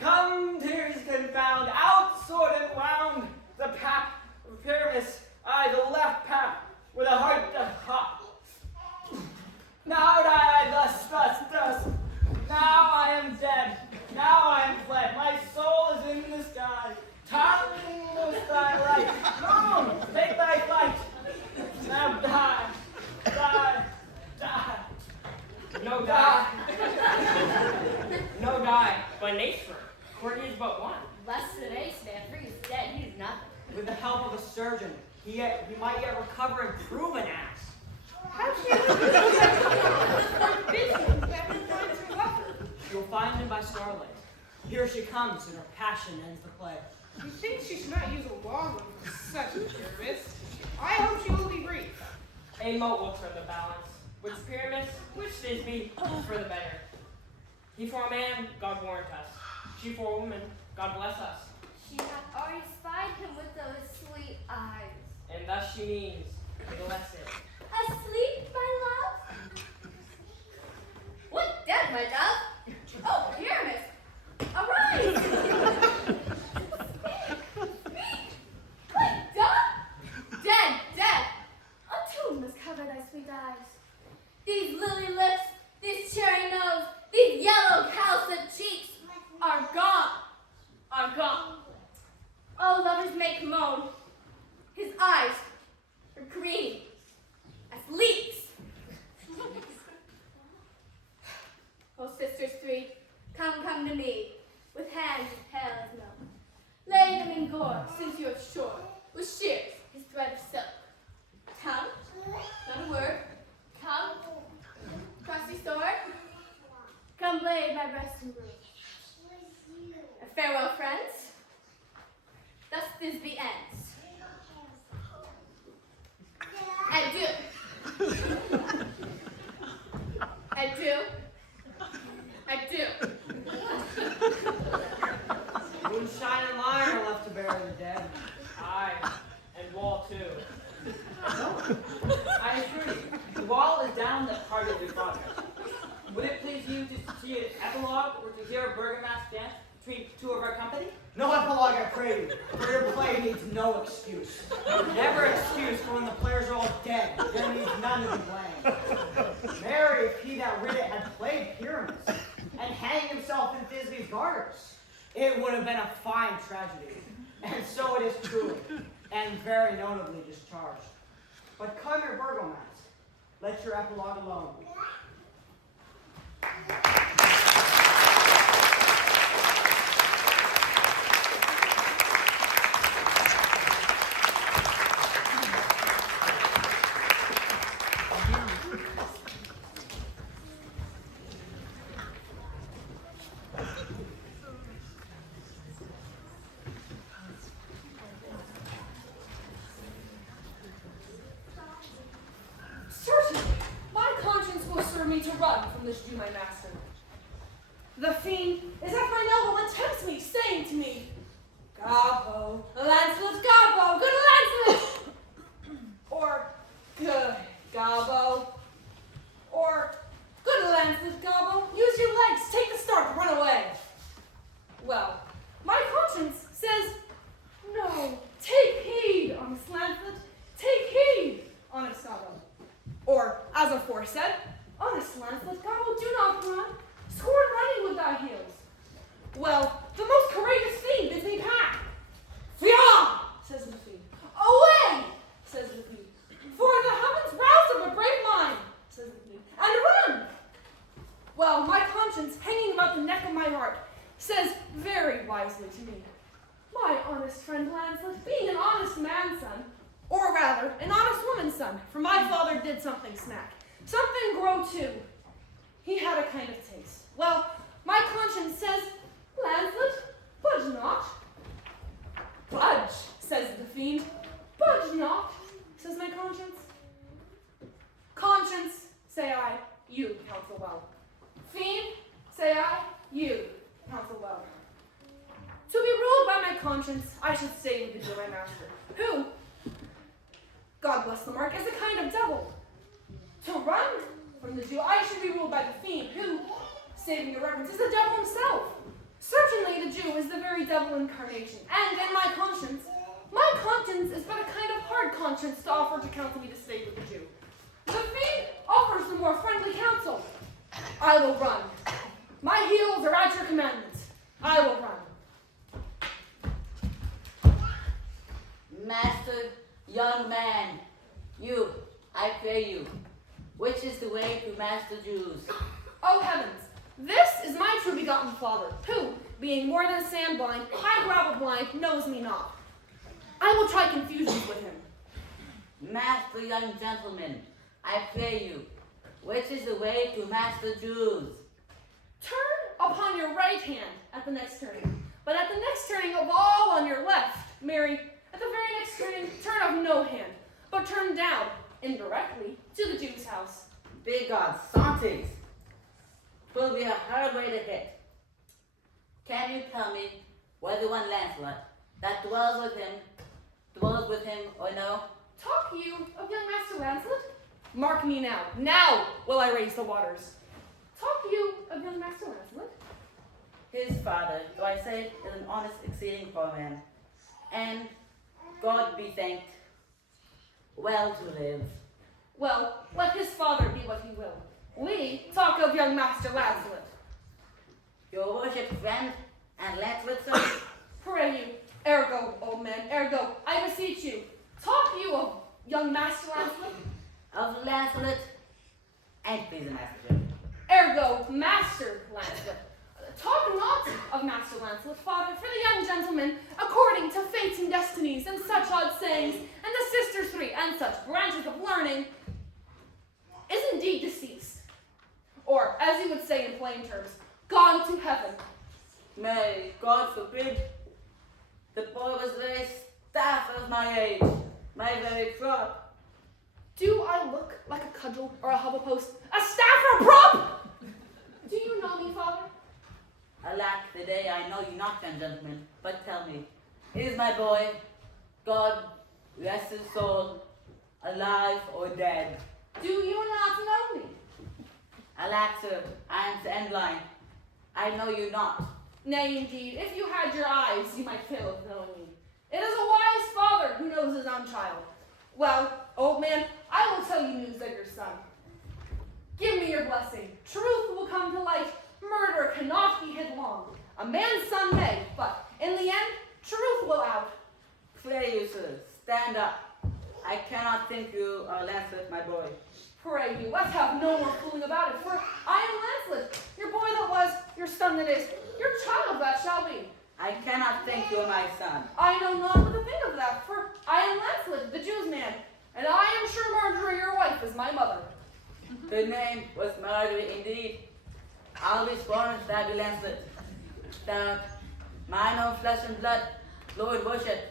Come, tears confound, out sword and wound, the pap of Pyramus, I the left pap, with a heart to hop. Now die I thus, now I am dead, now I am fled, my soul is in the sky. Tongue, loose thy light, moon, take thy flight. Now die, die, die. No die. No die, but nature, for he is but one. Less than ace man, for he's dead, he is nothing. With the help of a surgeon, he might yet recover and prove an ass. How can you do that? Business that he finds her lover. You'll find him by starlight. Here she comes, and her passion ends the play. You think she should not use a logger for such a service? I hope she will be brief. A moat will turn the balance. Which pyramids, which Thisbe, for the better. He for a man, God warrant us. She for a woman, God bless us. She hath already spied him with those sweet eyes. And thus she means, blessed. Asleep, my love? What dead, my dove? Oh, Pyramus, arise! Quick, dove! Dead, dead! A tomb has covered thy sweet eyes. These lily lips, this cherry nose, these yellow calcid cheeks are gone, are gone. Oh, lovers make moan. His eyes are green as leeks. Oh, sisters three, come to me, with hands as pale as milk. Lay them in gore, since you are sure, with shears, his thread of silk. Come, not a word, come, trusty sword, come blade my breast and bruise. And farewell, friends. Thus Thisbe ends. Adieu. Adieu. Adieu. Moonshine and lion are left to bury the dead. Aye, and wall too. I assure you, the wall is down that part of the project. Would it please you to see an epilogue or to hear a Bergamask dance between two of our company? No epilogue, I pray you, for your play needs no excuse. Never excuse for when the players are all dead. There needs none to be blamed. Marry, if he that writ it had played pyramids and hanged himself in Thisbe's garters, it would have been a fine tragedy. And so it is truly, and very notably discharged. But come here, Bergamask, let your epilogue alone. Certainly, my conscience will serve me to run from this Jew, my master. The fiend is at my elbow and tempts me, saying to me, Gobbo, Lancelot, Gobbo, good Lancelot! Or, good Gobbo. Or, good Lancelot, Gobbo, use your legs, take the start, run away. Well, my conscience says, no, take heed, honest Lancelot, take heed, honest Gobbo. Or, as aforesaid, honest Lancelot, Gobbo, do not run, scorn running with thy heels. Well, the most courageous fiend bids me pack. Fia, says the fiend. Away, says the fiend. For the heavens rouse up a brave mind, says the fiend. And run. Well, my conscience, hanging about the neck of my heart, says very wisely to me, my honest friend Lancelot, being an honest man's son, or rather, an honest woman's son, for my father did something snack, something grow too. He had a kind of taste. Well, my conscience says, Lancelot, budge not. Budge, says the fiend. Budge not, says my conscience. Conscience, say I, you counsel well. Fiend, say I, you counsel well. To be ruled by my conscience, I should stay with the Jew, my master, who, God bless the mark, is a kind of devil. To run from the Jew, I should be ruled by the fiend, who, saving your reverence, is the devil himself. Certainly the Jew is the very devil incarnation, and in my conscience is but a kind of hard conscience to offer to counsel me to stay with the Jew. The fiend offers the more friendly counsel. I will run. My heels are at your commandment. I will run. Master, young man, you, I pray you, which is the way to master Jews? Oh heavens, this is my true begotten father, who, being more than sand blind, high gravel blind, knows me not. I will try confusions with him. Master, young gentleman, I pray you, which is the way to Master Jews? Turn upon your right hand at the next turning, but at the next turning of all on your left, Mary, at the very next turning, turn of no hand, but turn down, indirectly, to the Jew's house. Be God, Santis! 'Twill be a hard way to hit. Can you tell me whether one Lancelot that dwells with him or no? Talk you of young Master Lancelot? Mark me now. Now will I raise the waters. Talk you of young Master Lancelot? His father, though I say, is an honest, exceeding poor man, and God be thanked, well to live. Well, let his father be what he will. We talk of young Master Lancelot. Your worship, friend, and Lancelot, sir? Pray you, ergo, old man, ergo, I beseech you, talk you of young Master Lancelot? Of Lancelot, and please, Master. Ergo, Master Lancelot. Talk not of Master Lancelot, father, for the young gentleman, according to fates and destinies, and such odd sayings, and the sisters three, and such branches of learning, is indeed deceased. Or, as you would say in plain terms, gone to heaven. May God forbid. The boy was the very staff of my age, my very prop. Do I look like a cudgel or a hover post, a staff or a prop? Do you know me, father? Alack, the day I know you not, young gentleman, but tell me, is my boy, God rest his soul, alive or dead? Do you not know me? Alack, sir, I am and blind. I know you not. Nay, indeed, if you had your eyes, you might fail of knowing me. It is a wise father who knows his own child. Well, old man, I will tell you news of your son. Give me your blessing. Truth will come to light. Murder cannot be hid long. A man's son may, but in the end, truth will out. Pray you, sir, stand up. I cannot think you are Lancelot, my boy. Pray you, let's have no more fooling about it, for I am Lancelot, your boy that was, your son that is, your child that shall be. I cannot think you are my son. I know not what to think of that, for I am Lancelot, the Jew's man, and I am sure Marjorie, your wife, is my mother. Her name was Marjorie indeed. I'll be sworn to that, Lancelot. Thou, mine own flesh and blood, Lord worship.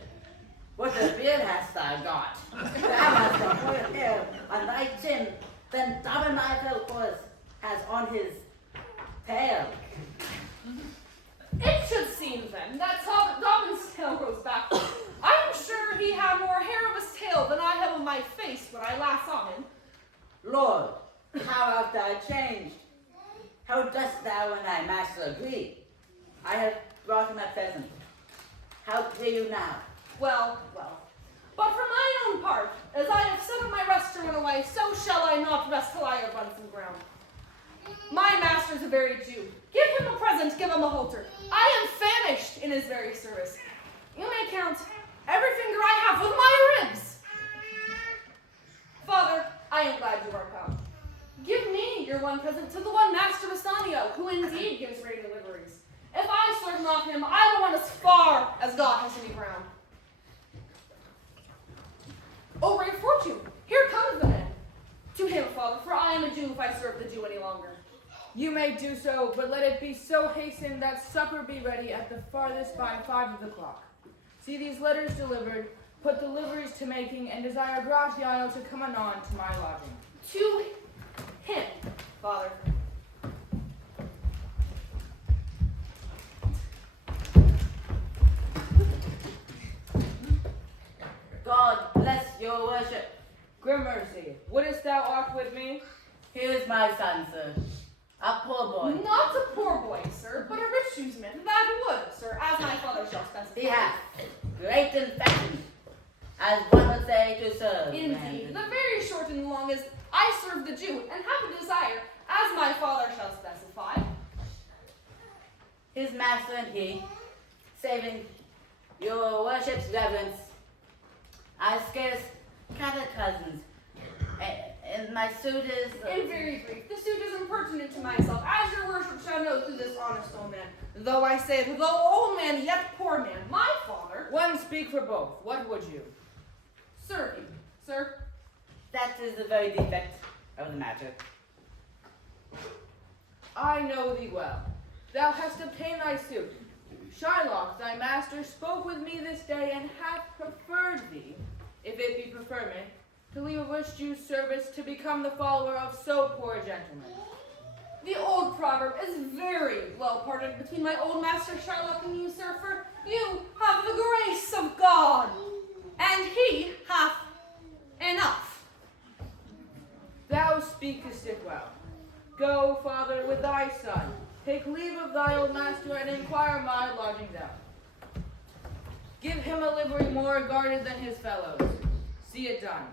What a beard hast thou got? Thou hast got more hair on thy chin than Tabernacle course has on his tail. It should seem then that Dobbin's tail grows backward. I am sure he had more hair of his tail than I have of my face when I last saw him. Lord, how art thou changed? How dost thou and thy master agree? I have brought him a present. How pray you now? Well. But for my own part, as I have set up my rest to run away, so shall I not rest till I have run some ground. My master's a very Jew. Give him a present, give him a halter. I am famished in his very service. You may count every finger I have with my ribs. Father, I am glad you are come. Give me your one present to the one Master Bassanio, who indeed gives ready deliveries. If I serve not him, I will run as far as God has any ground. Oh, ray of fortune, here comes the man. To him, father, for I am a Jew if I serve the Jew any longer. You may do so, but let it be so hastened that supper be ready at the farthest by 5 o'clock. See these letters delivered, put deliveries to making, and desire Gratiano to come anon to my lodging. To him, father. God bless your worship. Gramercy, wouldst thou art with me? Here is my son, sir. A poor boy. Not a poor boy, sir, but a rich shoesman. That would, sir, as my father shall specify. He hath great infection, as one would say, to serve. Indeed. The very short and long is, I serve the Jew, and have a desire, as my father shall specify. His master and he, saving your worship's reverence, are scarce catechizens, and my suit is... In very brief, the suit is impertinent to myself, as your worship shall know through this honest old man. Though I say, though old man, yet poor man, my father... One speak for both. What would you? Serve you, sir. That is the very defect. of the matter. I know thee well. Thou hast obtained thy suit. Shylock, thy master, spoke with me this day, and hath preferred thee, if it be preferment, to leave a rich Jew's service to become the follower of so poor a gentleman. The old proverb is very well parted between my old master Shylock and you, sir, for you have the grace of God, and he hath enough. Thou speakest it well. Go, father, with thy son. Take leave of thy old master, and inquire my lodgings out. Give him a livery more guarded than his fellows. See it done.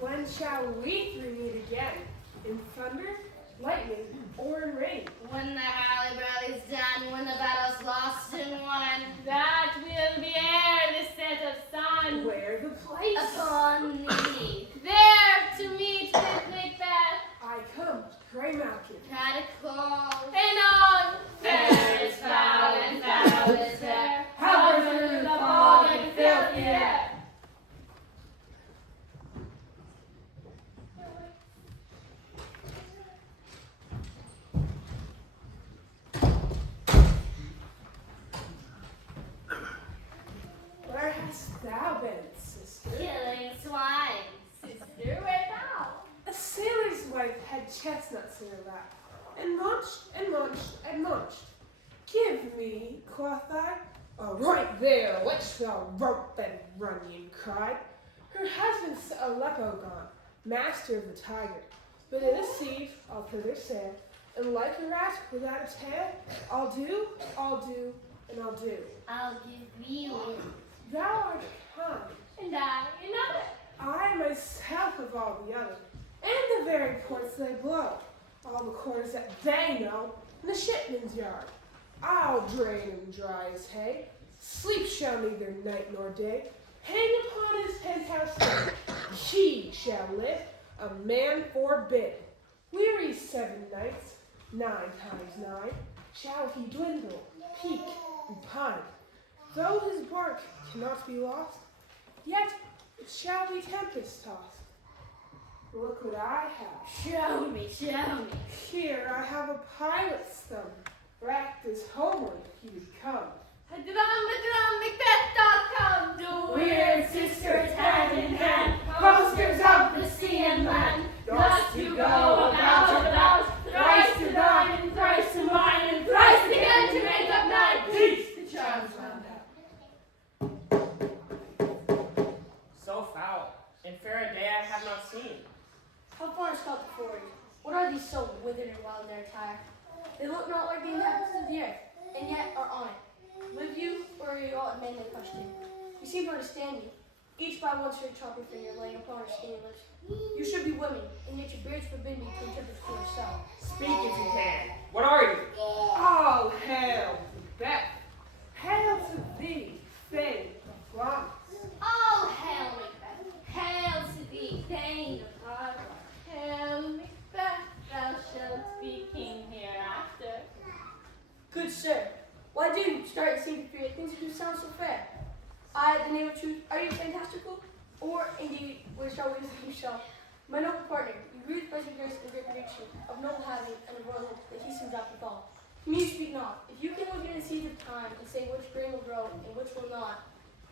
When shall we three meet again? In thunder, lightning, or in rain? When the Halley Valley's done, when the battle's lost and won, That will be ere the set of sun. Where the place? upon the heath, There to meet with Macbeth. I come, Grey Mountain. catacomb, And on fair is foul and foul is fair, hover through the fog and filthy air. Where hast thou been, sister? killing swine. Sister, where thou? A sailor's wife had chestnuts in her lap, and munched, and munched, and munched. Give me, quoth I. Oh, right there, which thou rope and runyon cried. Her husband's Aleppo gone, master of the tiger. But in a sieve, I'll further sail, and like a rat without a tail, I'll do, and I'll do. I'll give you Thou art kind, And I another. I myself of all the other, and the very ports they blow, all the corners that they know, in the shipman's yard. I'll drain and dry his hay, sleep shall neither night nor day, hang upon his penthouse lid, he shall live, a man forbid. Weary 7 nights, 9 times 9, shall he dwindle, peak, and pine. Though his bark cannot be lost, yet it shall be tempest tossed. Look what I have. Show me, show me. Here I have a pilot's thumb, wrapped as homeward he would come. Macbeth.com. The Weird sisters hand in hand, posters of the sea and land. Thus you go about and about, thrice to dine and thrice to mine, and thrice again to make up night. Peace, the charms round out. So foul, and fair a day I have not seen. How far is Scott before you? What are these so withered and wild in their attire? They look not like the inhabitants of the earth, and yet are on it. Live you, or are you all at manly question? You seem to understand me, each by one straight choppy finger laying upon her skinny lips. You should be women, and yet your beards forbid me to attempt to yourself. Speak if you can. What are you? All hail, Macbeth! Hail to thee, fame of promise! All hail Macbeth, hail to thee, Thane of Hardware. Hail Macbeth, thou shalt be king hereafter. Good sir, why do you start to seem to fear things that do sound so fair? I, the name of truth, are you fantastical? Or indeed, what shall we say you shall? My noble partner, you grew with present grace and great prediction of noble having and of royal hope that he seems apt withal. To me you speak not. If you can look in the seeds of time and say which grain will grow and which will not,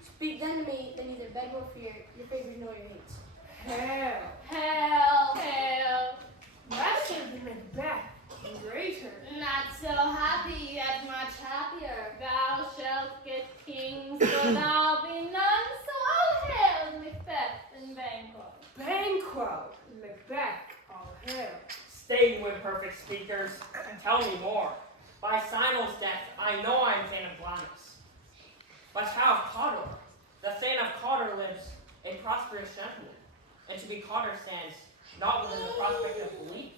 speak then to me that neither beg nor fear your favors nor your hates. Hail! Hail, hail. That should be Macbeth, greater. Not so happy, yet much happier. Thou shalt get kings, so thou be none. So all hail Macbeth and Banquo. Banquo, Macbeth, all hail. Stay, you imperfect speakers, and tell me more. By Sinel's death, I know I am Thane of Glamis. But how of Cawdor? The Thane of Cawdor lives a prosperous gentleman, and to be Cawdor stands not within the prospect of belief.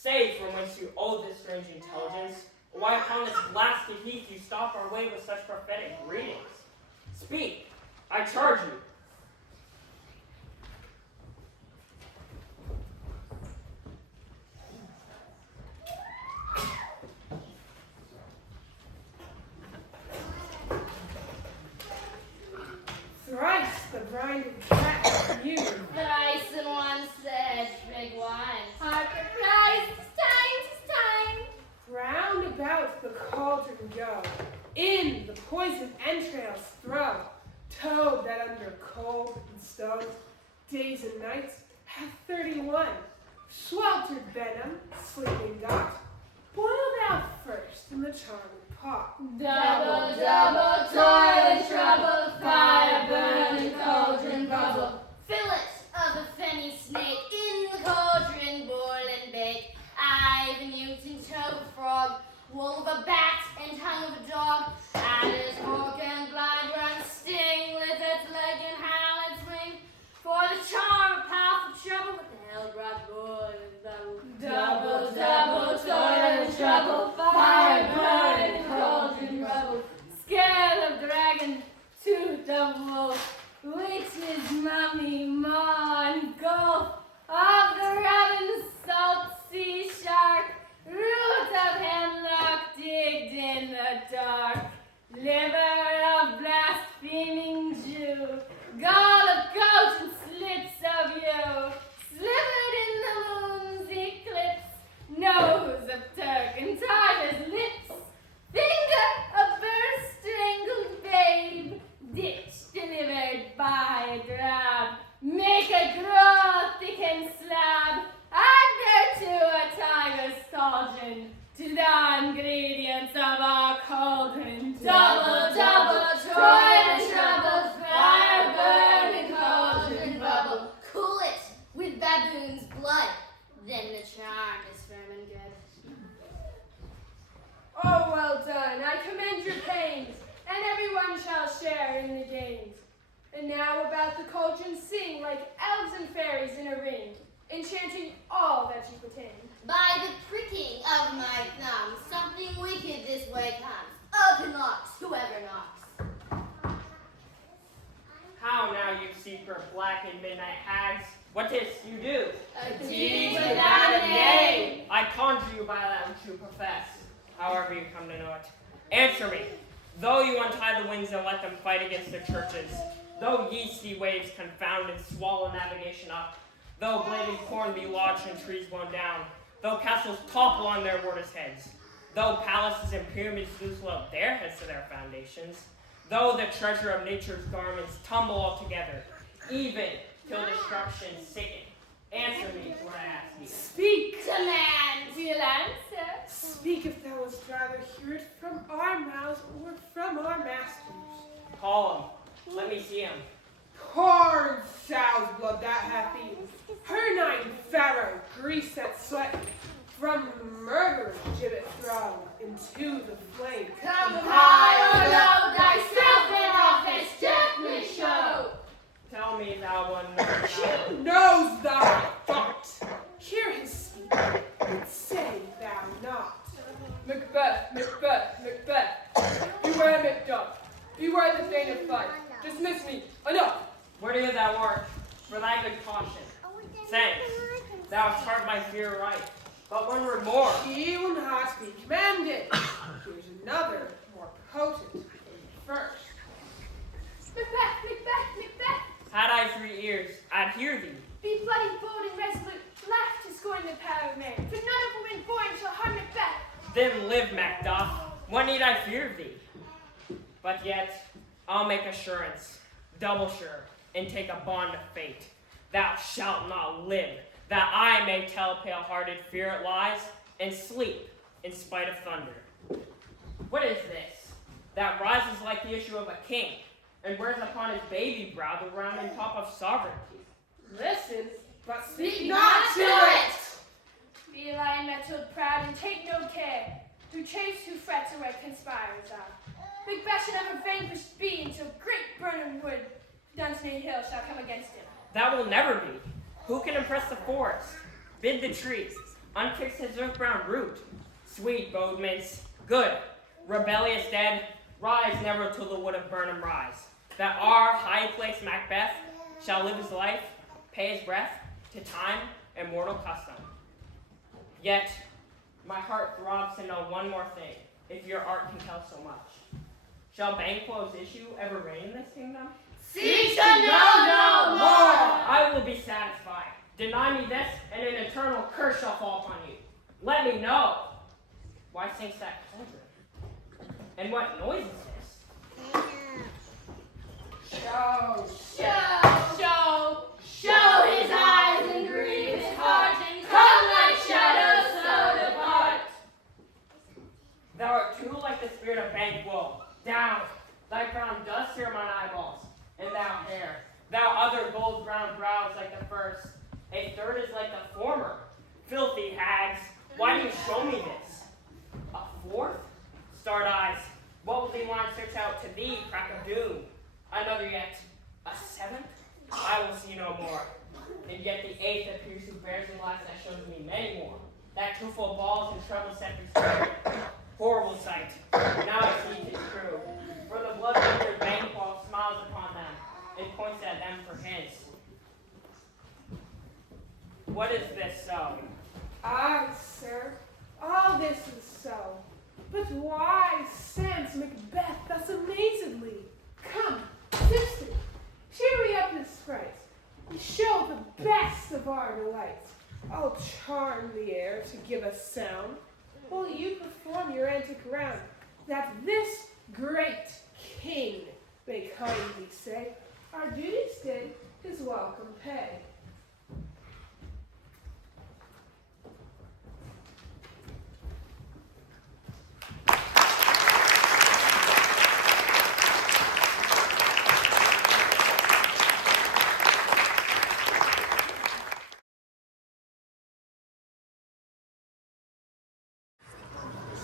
Say from whence you owe this strange intelligence, or why upon this blasted heath you stop our way with such prophetic greetings. Speak, I charge you. Thrice the grinding cat you. Thrice in one said, big wine. Harper cries, 'tis time. Round about the cauldron go, in the poison entrails throw. Toad that under cold and stone, days and nights hath 31. Sweltered venom, sleeping got, boil thou first in the charming pot. Double, double, toil and trouble, fire burning, cauldron bubble. Fillet of a fenny snake, in the cauldron boil and bake. Eye of a newton, toe of a frog, wool of a bat and tongue of a dog. Adders, hawk and blind run, sting, lizard's leg and howlet's wing. For the charm of powerful trouble, with the hell brought boil and bubble. Double, double, toil and trouble, fire burning, cauldron rubble. Scale of dragon, tooth of wolf, witch's mummy, maw and gulf. Of the raven, salt sea shark, root of hemlock digged in the dark. Liver of blaspheming Jew, gall of goat and slits of yew. Slivered in the moon's eclipse, nose of Turk and Tartar's lips. Finger of birth strangled babe, ditch delivered by a grab. Make a grow thick and slab, add thereto a tiger's cauldron, to the ingredients of our cauldron. Double, double, toil and trouble, fire burning, cauldron bubble. Cool it with baboon's blood, then the charm is firm and good. Oh, well done, I commend your pains, and everyone shall share in the gains. And now about the cauldron sing like elves and fairies in a ring, enchanting all that you attain. By the pricking of my thumb, something wicked this way comes. Open locks, whoever knocks. How now, you secret black and midnight hags? What is't you do? A deed without a name. I conjure you by that which you profess, however you come to know it. Answer me. Though you untie the winds and let them fight against the churches, though yeasty waves confound and swallow navigation up, though bladed corn be lodged and trees blown down, though castles topple on their warders' heads, though palaces and pyramids lose up their heads to their foundations, though the treasure of nature's garments tumble altogether, even till destruction sicken. Answer me to what I ask you. Speak! Demand, we'll answer. Speak if thou wouldst rather hear it from our mouths or from our masters. Call him. Let me see him. Corn sow's blood that hath eaten, her nine Pharaoh grease that sweat, from murder's gibbet thrown into the flame. Come high or low, thyself in office gently show. Tell me thou one knows thou. Knows thy thought. Hear his speech, but say thou not. Macbeth, Macbeth, Macbeth. Beware Macduff. Beware the faint of fight. Dismiss me. Enough. Where do thou art, for thy good conscience? Thanks, thou hast heard my fear right. But one word more. He will not be commanded. Here's another, more potent than the first. Macbeth, Macbeth, Macbeth. Had I 3 ears, I'd hear thee. Be bloody, bold, and resolute. Life to scorn the power of man. For none of women born shall harm Macbeth. Then live, Macduff. What need I fear of thee? But yet, I'll make assurance, double sure, and take a bond of fate. Thou shalt not live, that I may tell pale-hearted fear it lies, and sleep in spite of thunder. What is this that rises like the issue of a king, and wears upon his baby brow the round and top of sovereignty? Listen, but speak Speak not to it. Be lion mettled proud and take no care. Who chafes, who frets, or where conspirers are. Macbeth shall never vanquished be until great Burnham Wood, Dunsinane Hill, shall come against him. That will never be. Who can impress the forest? Bid the trees, unfix his earth-brown root. Sweet bodements, good, rebellious dead, rise never till the wood of Burnham rise. That our high-placed Macbeth shall live his life, pay his breath to time and mortal custom. Yet, my heart throbs to know one more thing, if your art can tell so much. Shall Banquo's issue ever reign in this kingdom? Seek to know no more! I will be satisfied. Deny me this, and an eternal curse shall fall upon you. Let me know. Why sinks that cauldron? And what noise is this? Show. Show his eyes and grieve his heart, and come like shadows so depart. Thou art too like the spirit of Banquo. Down, thy crown does hear mine eyeballs, and thou hair. Thou other gold-brown brows like the first, a third is like the former. Filthy hags, why do you show me this? A fourth? Starred eyes, what will thee want search out to thee, crack of doom? Another yet, a seventh? I will see no more. And yet the eighth appears who bears the lies that shows me many more. That twofold balls and treble scepters carry. Horrible sight. Now I see 'tis true. For the blood-withered Banquo smiles upon them and points at them for his. What is this so? Aye, sir, all this is so. But why sends Macbeth thus amazedly? Come, sister, cheer me up this sprite, and show the best of our delights. I'll charm the air to give us sound, while you perform your antic round, that this great king may kindly say, our duties did his welcome pay.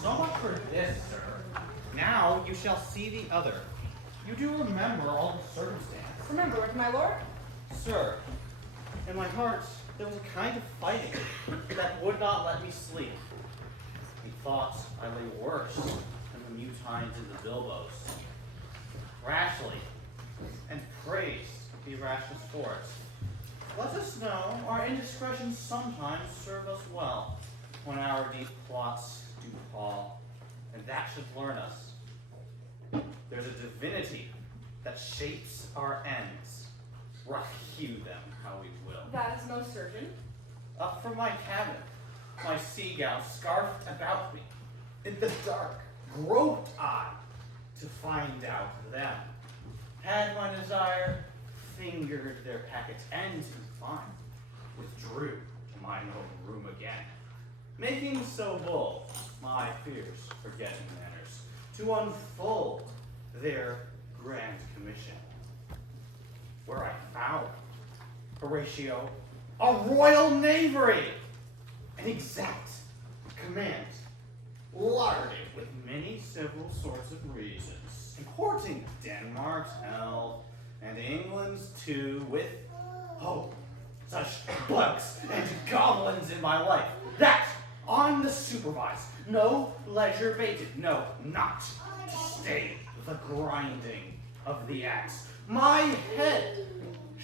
So much for this, sir. Now you shall see the other. You do remember all the circumstance. Remember it, my lord? Sir, in my heart there was a kind of fighting that would not let me sleep. Methought I lay worse than the mutines in the bilboes. Rashly, and praised the rashness for it. Let us know our indiscretions sometimes serve us well, when our deep plots do fall, and that should learn us. There's a divinity that shapes our ends. Rough hew them how we will. That is most certain. Up from my cabin, my sea gown scarfed about me. In the dark, groped I to find out them. Had my desire fingered their packets, and to find, withdrew to mine own room again. Making so bold, my fears forgetting manners, to unfold their grand commission. Where I found, Horatio, a royal knavery, an exact command, larded with many several sorts of reasons, importing Denmark's health, and England's too, with, such bugs and goblins in my life, that on the supervised, no leisure baited, no, not to stay the grinding of the axe, my head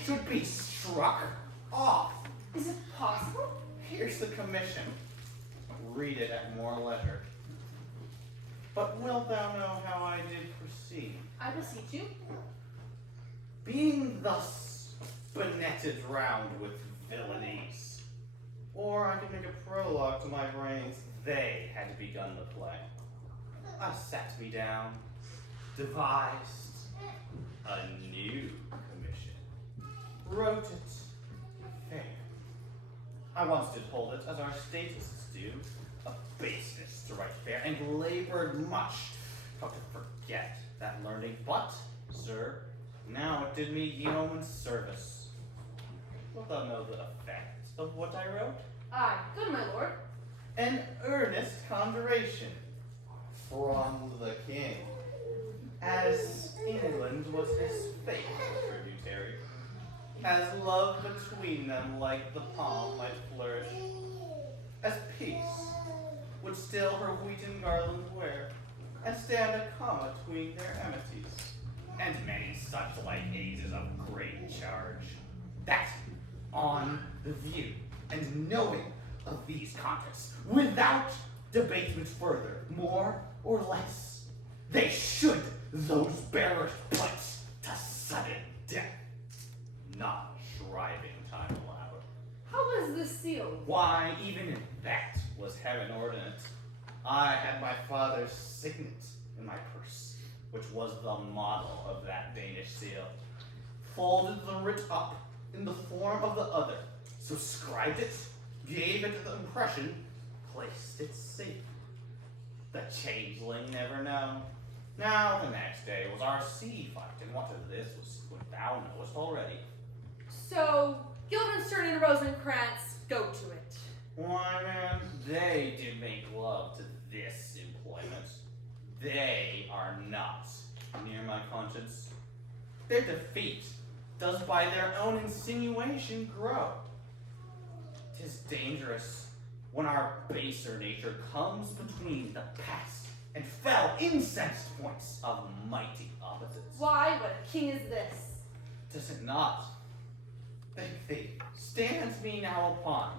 should be struck off. Is it possible? Here's the commission. Read it at more leisure. But wilt thou know how I did proceed? I beseech you. Being thus benetted round with villainies, or I can make a prologue to my brains, they had begun the play. I sat me down, devised a new commission, wrote it fair. I once did hold it, as our statists do, a baseness to write fair, and labored much how to forget that learning. But, sir, now it did me yeoman's service. Wilt thou know the effect of what I wrote? Aye, good my lord. An earnest conjuration from the king, as England was his faithful tributary, as love between them like the palm might flourish. as peace would still her wheaten garland wear, and stand a comma between their amities, and many such like ages of great charge, that on the view and knowing of these contests, without debatement further, more or less, they should those bearers put to sudden death, not shriving time allowed. How was this sealed? Why, even that was heaven ordinate. I had my father's signet in my purse, which was the model of that Danish seal. Folded the writ up in the form of the other, subscribed it, gave it the impression, placed it safe. The changeling never known. Now the next day was our sea fight, and what of this was what thou knowest already. So, Guildenstern and Rosencrantz, go to it. Why, man, they did make love to this employment. They are not near my conscience. Their defeat does by their own insinuation grow. 'Tis dangerous when our baser nature comes between the past and fell incensed points of mighty opposites. Why, what a king is this? Does it not? Think thee, stands me now upon.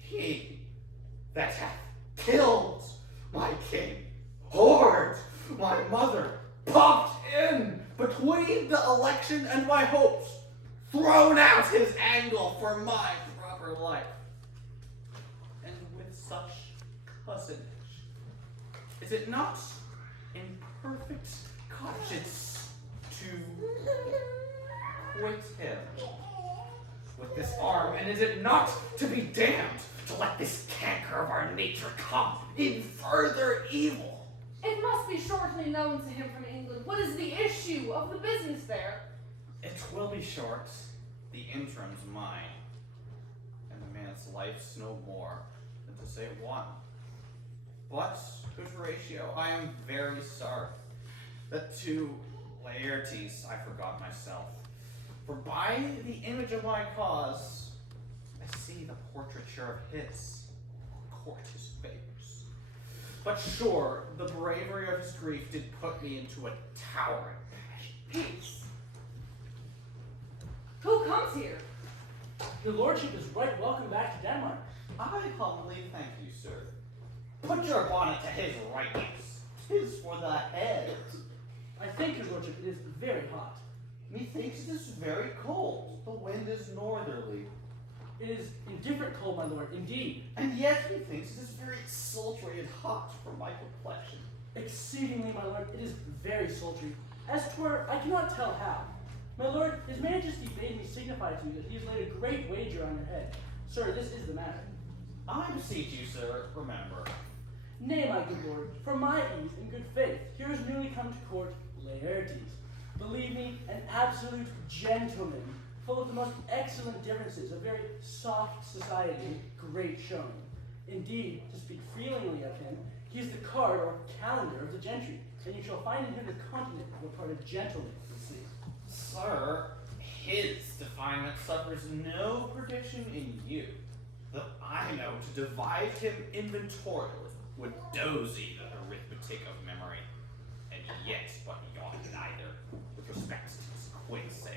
He that hath killed my king, whored my mother, popped in between the election and my hopes, thrown out his angle for my proper life. And with such cousinage, is it not in perfect conscience to quit him with this arm? And is it not to be damned to let this canker of our nature come in further evil? It must be shortly known to him from England. What is the issue of the business there? It will be short. The interim's mine, and the man's life's no more than to say one. But, good Horatio, I am very sorry that to Laertes I forgot myself. For by the image of my cause, I see the portraiture of his, court his favors. But sure, the bravery of his grief did put me into a towering passion. Peace. Who comes here? Your lordship is right welcome back to Denmark. I humbly thank you, sir. Put your bonnet to his right use. 'Tis for the head. I think, your lordship, it is very hot. Methinks it is very cold. The wind is northerly. It is indifferent cold, my lord, indeed. And yet methinks it is very sultry and hot for my complexion. Exceedingly, my lord, it is very sultry. As 'twere, I cannot tell how. My lord, his majesty bade me signify to you that he has laid a great wager on your head. Sir, this is the matter. I beseech you, sir, remember. Nay, my good lord, for my ease and good faith, here is newly come to court Laertes. Believe me, an absolute gentleman, full of the most excellent differences, of very soft society and great showing. Indeed, to speak feelingly of him, he is the card or calendar of the gentry, and you shall find in him the continent of a part of gentlemen, you see. Sir, his definement suffers no prediction in you. Though I know to divide him inventorially would dozy the arithmetic of memory, and yet but yawn neither with respect to his quick sale.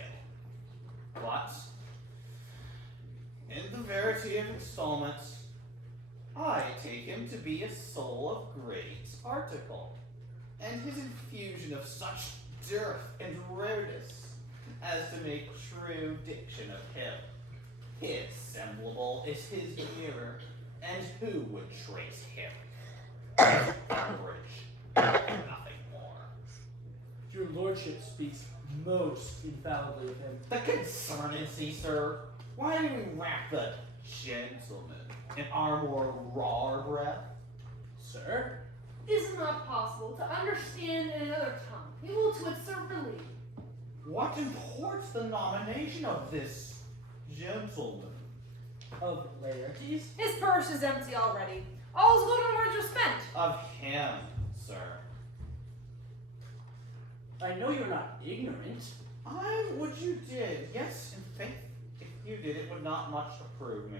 But, in the verity of installments, I take him to be a soul of great article, and his infusion of such dearth and rareness as to make true diction of him. His semblable is his mirror, and who would trace him? Average, nothing more. Your lordship speaks most infallibly of him. The concernancy, sir. Why do we wrap the gentleman in our more raw breath? Sir? Is it not possible to understand in another tongue? We will to it, sir, relieve. What imports the nomination of this gentleman? Of Laertes? His purse is empty already. All his golden words are spent. Of him, sir. I know you're not ignorant. I would you did. Yes, in faith, if you did it would not much approve me.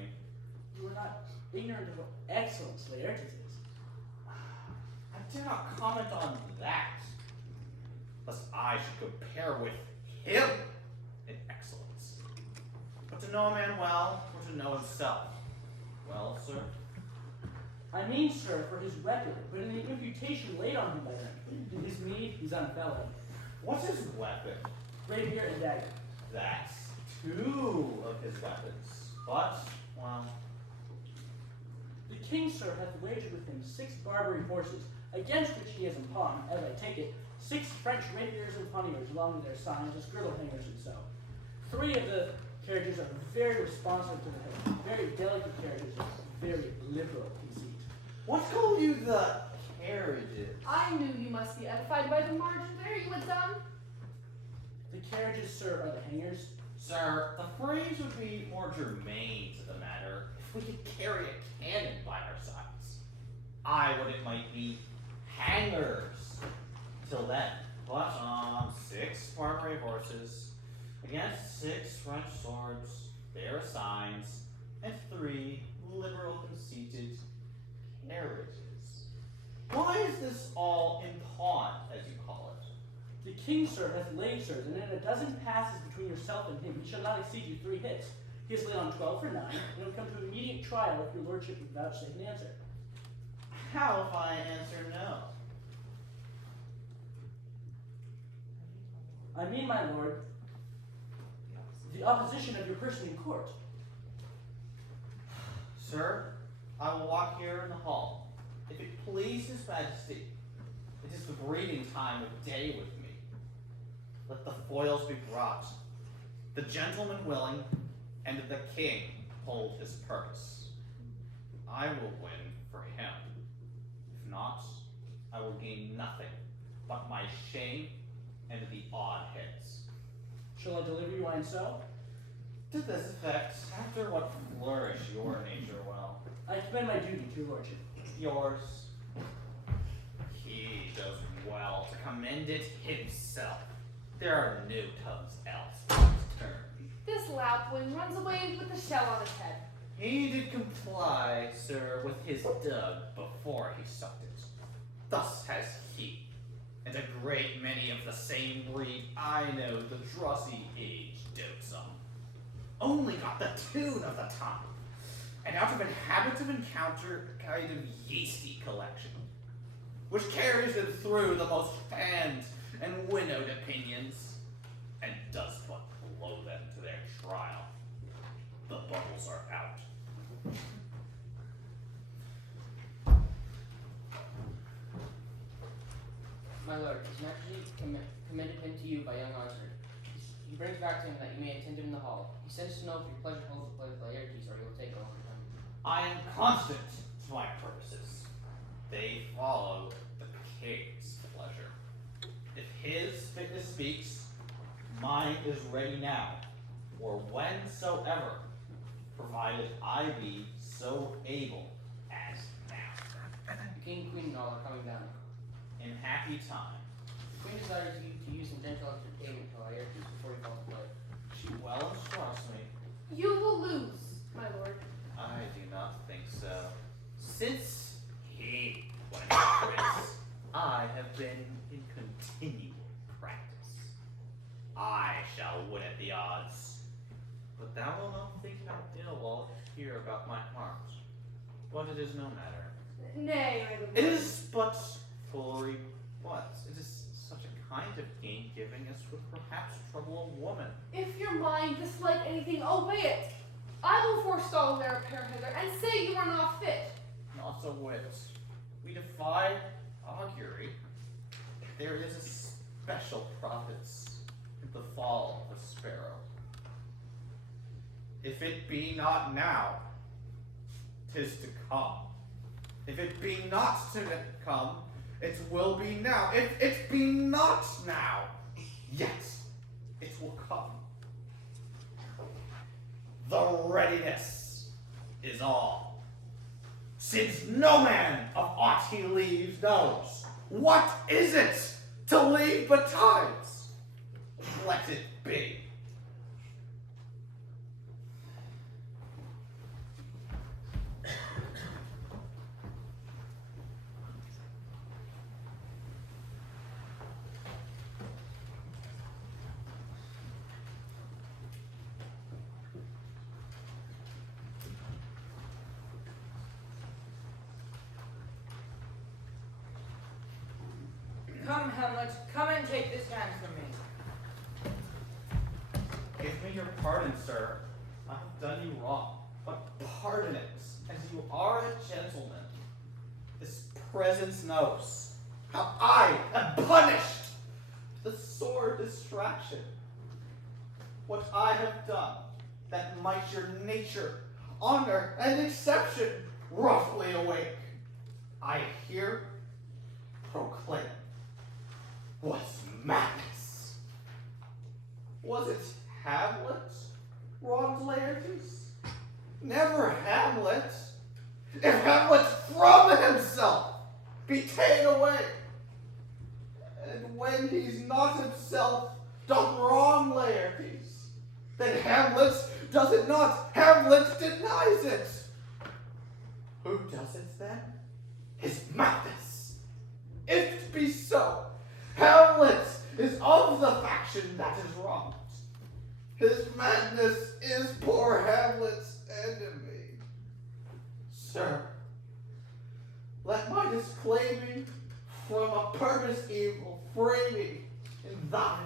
You are not ignorant of what excellence Laertes is. I dare not comment on that, lest I should compare with him in excellence. But to know a man well, or to know himself. Well, sir? I mean, sir, for his record, but in the imputation laid on him by them. In his meed, he's unfellow. What's his weapon? Rapier and dagger. That's 2 of his weapons. But, well, The king, sir, hath wagered with him 6 Barbary horses, against which he has in pawn, as I take it, 6 French rapiers and panniers along with their signs as girdle hangers and so. 3 of the carriages are very responsive to the head, very delicate carriages of very liberal conceit. what call you the carriages? I knew you must be edified by the margin there, you had done. The carriages, sir, are the hangers. Sir, the phrase would be more germane to the matter if we could carry a cannon by our sides. What it might be hangers. Till then, but 6 Barbary horses against 6 French swords, their signs, and 3 liberal conceited carriages. Why is this all in pawn, as you call it? The king, sir, hath laid, sirs, and in a dozen passes between yourself and him, he shall not exceed you 3 hits. He has laid on 12 for 9, and it will come to immediate trial if your lordship would vouchsafe an answer. How if I answer no? I mean, my lord, the opposition of your person in court. Sir, I will walk here in the hall. If it please His Majesty, it is the breeding time of day with me. Let the foils be brought, the gentleman willing, and the king hold his purse. I will win for him. If not, I will gain nothing but my shame and the odd hits. Shall I deliver you wine so? To this effect, after what flourish your nature well. I commend my duty to your lordship. Yours. He does well to commend it himself. There are no tongues else in his turn. This lapwing runs away with the shell on his head. He did comply, sir, with his dug before he sucked it. Thus has he, and a great many of the same breed I know the drossy age dotes on. Only got the tune of the time, and out of an habit of encounter, a kind of yeasty collection, which carries them through the most fanned and winnowed opinions, and does but blow them to their trial. The bubbles are out. My lord, His Majesty commended him to you by young Arthur. He brings back to him that you may attend him in the hall. He sends to know if your pleasure holds the play with Laertes, or he will take over him. I am constant to my purposes. They follow the king's pleasure. If his fitness speaks, mine is ready now, or whensoever, provided I be so able as now. The king and queen and all are coming down. In happy time. The queen desires you to use some gentle entertainment to Laertes before you fall to play. She well instructs me. You will lose, my lord. I do not think so. Since he went prince, I have been in continual practice. I shall win at the odds. But thou wilt not think how ill I'll hear about my heart. But it is no matter. Nay, my lord. It is but foolery. What? It is such a kind of gain giving as would perhaps trouble a woman. If your mind dislike anything, obey it. I will forestall their repair hither, and say you are not fit. Not a whit. We defy augury. There is a special providence in the fall of a sparrow. If it be not now, 'tis to come. If it be not to come, it will be now. If it be not now, yet it will come. The readiness is all. Since no man of aught he leaves knows, what is it to leave betimes? Let it be. Come, Hamlet, come and take this hand from me. Give me your pardon, sir. I have done you wrong. But pardon it, as you are a gentleman. This presence knows how I am punished. The sore distraction. What I have done that might your nature, honor, and exception roughly awake, I here proclaim was madness. Was it Hamlet wronged Laertes? Never Hamlet. If Hamlet from himself be ta'en away, and when he's not himself doth wrong Laertes, then Hamlet does it not, Hamlet denies it. Who does it then? His madness. If it be so, Hamlet is of the faction that is wronged. His madness is poor Hamlet's enemy. Sir, let my disclaiming from a purpose evil framing in thy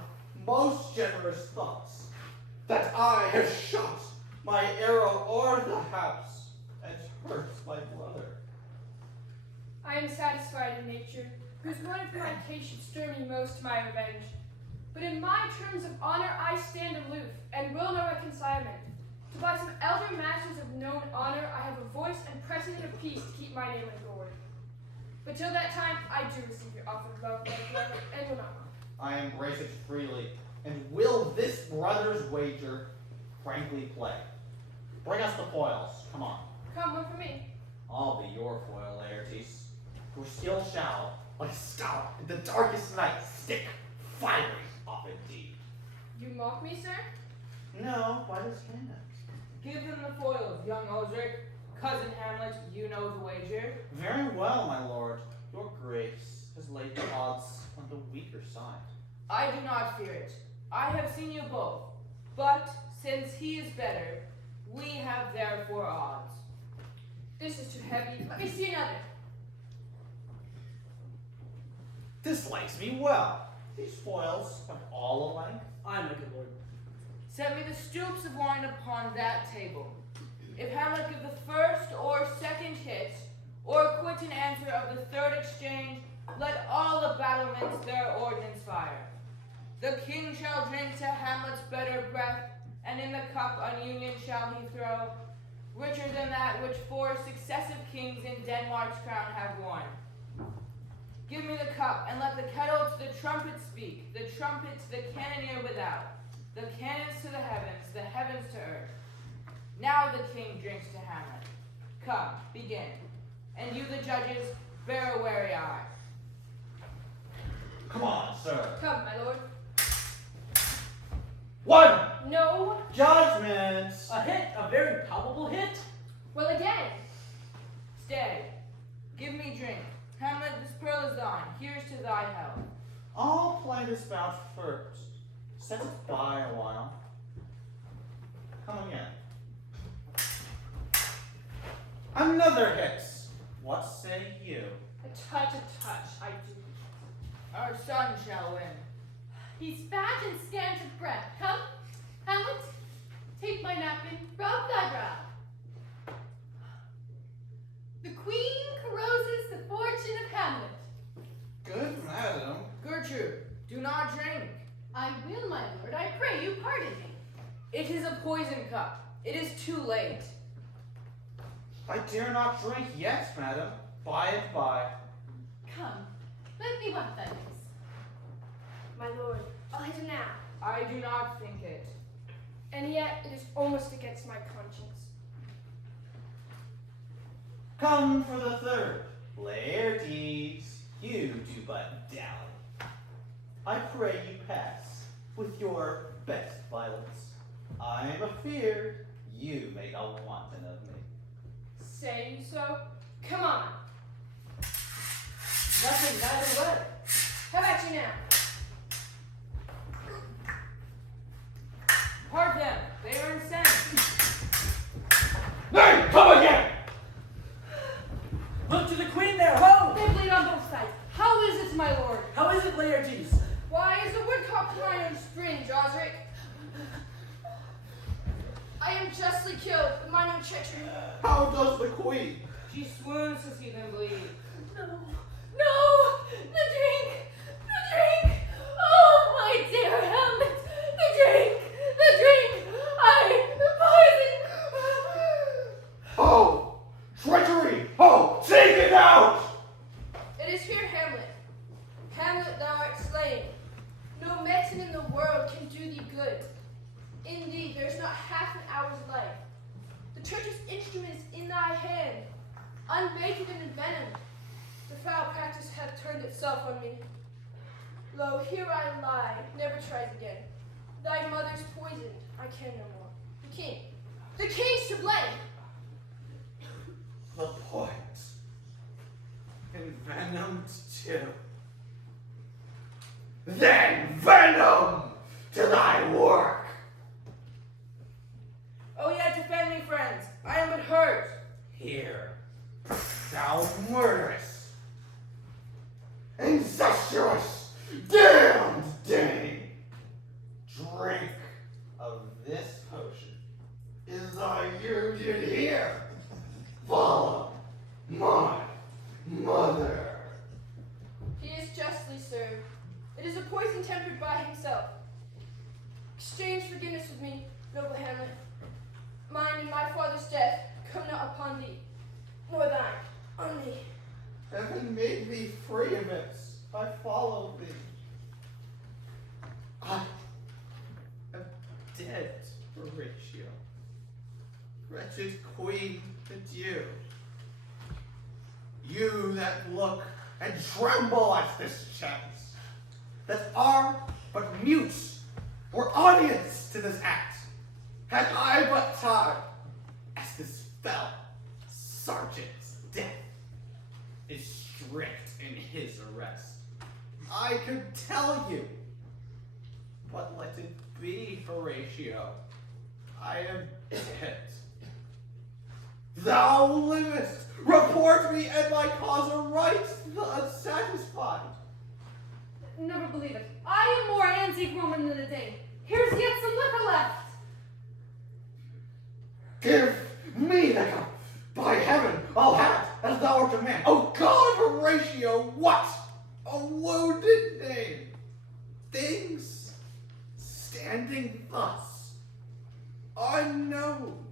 most generous thoughts, that I have shot my arrow o'er the house and hurt my brother. I am satisfied in nature, whose one of my case should stir me most to my revenge. But in my terms of honor I stand aloof, and will no reconcilement. To by some elder masters of known honor I have a voice and precedent of peace to keep my name adored. But till that time I do receive your offered love, and will not wrong. I embrace it freely, and will this brother's wager frankly play. Bring us the foils, come on. Come, one for me. I'll be your foil, Laertes, who still shall, like a star in the darkest night, stick fiery off indeed. You mock me, sir? No, by this hand. Give them the foils, young Osric. Cousin Hamlet, you know the wager. Very well, my lord. Your grace has laid the odds on the weaker side. I do not fear it. I have seen you both. But since he is better, we have therefore odds. This is too heavy. Let me see another. This likes me well. These foils are all alike. Aye, my good lord. Set me the stoops of wine upon that table. If Hamlet give the first or second hit, or quit in answer of the third exchange, let all the battlements their ordnance fire. The king shall drink to Hamlet's better breath, and in the cup on union shall he throw, richer than that which 4 successive kings in Denmark's crown have worn. Give me the cup, and let the kettle to the trumpet speak, the trumpet to the cannoneer without, the cannons to the heavens to earth. Now the king drinks to Hamlet. Come, begin. And you, the judges, bear a wary eye. Come on, sir. Come, my lord. 1! No. Judgment! A hit, a very palpable hit. Well, again. Stay. Give me drink. Hamlet, this pearl is thine. Here's to thy health. I'll play this bout first. Set it by a while. Come again. Another hit. What say you? A touch, I do. Our son shall win. He's fat and scant of breath. Come, Hamlet, take my napkin, rub thy brow. The queen carouses the fortune of Hamlet. Good madam. Gertrude, do not drink. I will, my lord, I pray you pardon me. It is a poison cup. It is too late. I dare not drink yet, madam. By and by. Come, let me wipe thy face. My lord, I'll hit him now. I do not think it. And yet, it is almost against my conscience. Come for the third. Laertes, you do but dally. I pray you pass with your best violence. I am afeard you make a wanton of me. Say you so? Come on. Nothing, neither way. How about you now? Part them. They are incensed. Nay, come again! Look to the queen there, ho! They bleed on both sides. How is it, my lord? How is it, Laertes? I am justly killed, but mine own treachery. How does the queen? She swoons to see them bleed. No! The drink! The drink! Oh, my dear Hamlet! The drink! The drink! The poison! Oh! Treachery! Oh! Take it out! It is here, Hamlet. Hamlet, thou art slain. No medicine in the world can do thee good. Indeed, there is not half an hour's life. The church's instrument is in thy hand, unbaited and envenomed. The foul practice hath turned itself on me. Lo, here I lie, never tried again. Thy mother's poisoned, I can no more. The king's to blame. The point. Envenomed too. Then venom to thy work. Oh, yet defend me, friends. I am but hurt. Here, thou murderous, incestuous, damned dame, drink of this potion. Is thy union here? Follow my mother. He is justly served. It is a poison tempered by himself. Exchange forgiveness with me, noble Hamlet. Mine and my father's death come not upon thee, nor thine on me. Heaven made thee free of it. I follow thee. I am dead, Horatio. Wretched queen, adieu. You that look and tremble at this chance, that are but mute or audience to this act, had I but time, as this fell sergeant's death is strict in his arrest, I could tell you, but let it be, Horatio. I am dead. Thou livest. Report me and my cause aright, the unsatisfied. Never believe it. I am more antique Roman than a Dane. Here's yet some liquor left. Give me the cup. By heaven, I'll have it as thou art a man. Oh God, Horatio, what a wounded name. Things standing thus, unknown,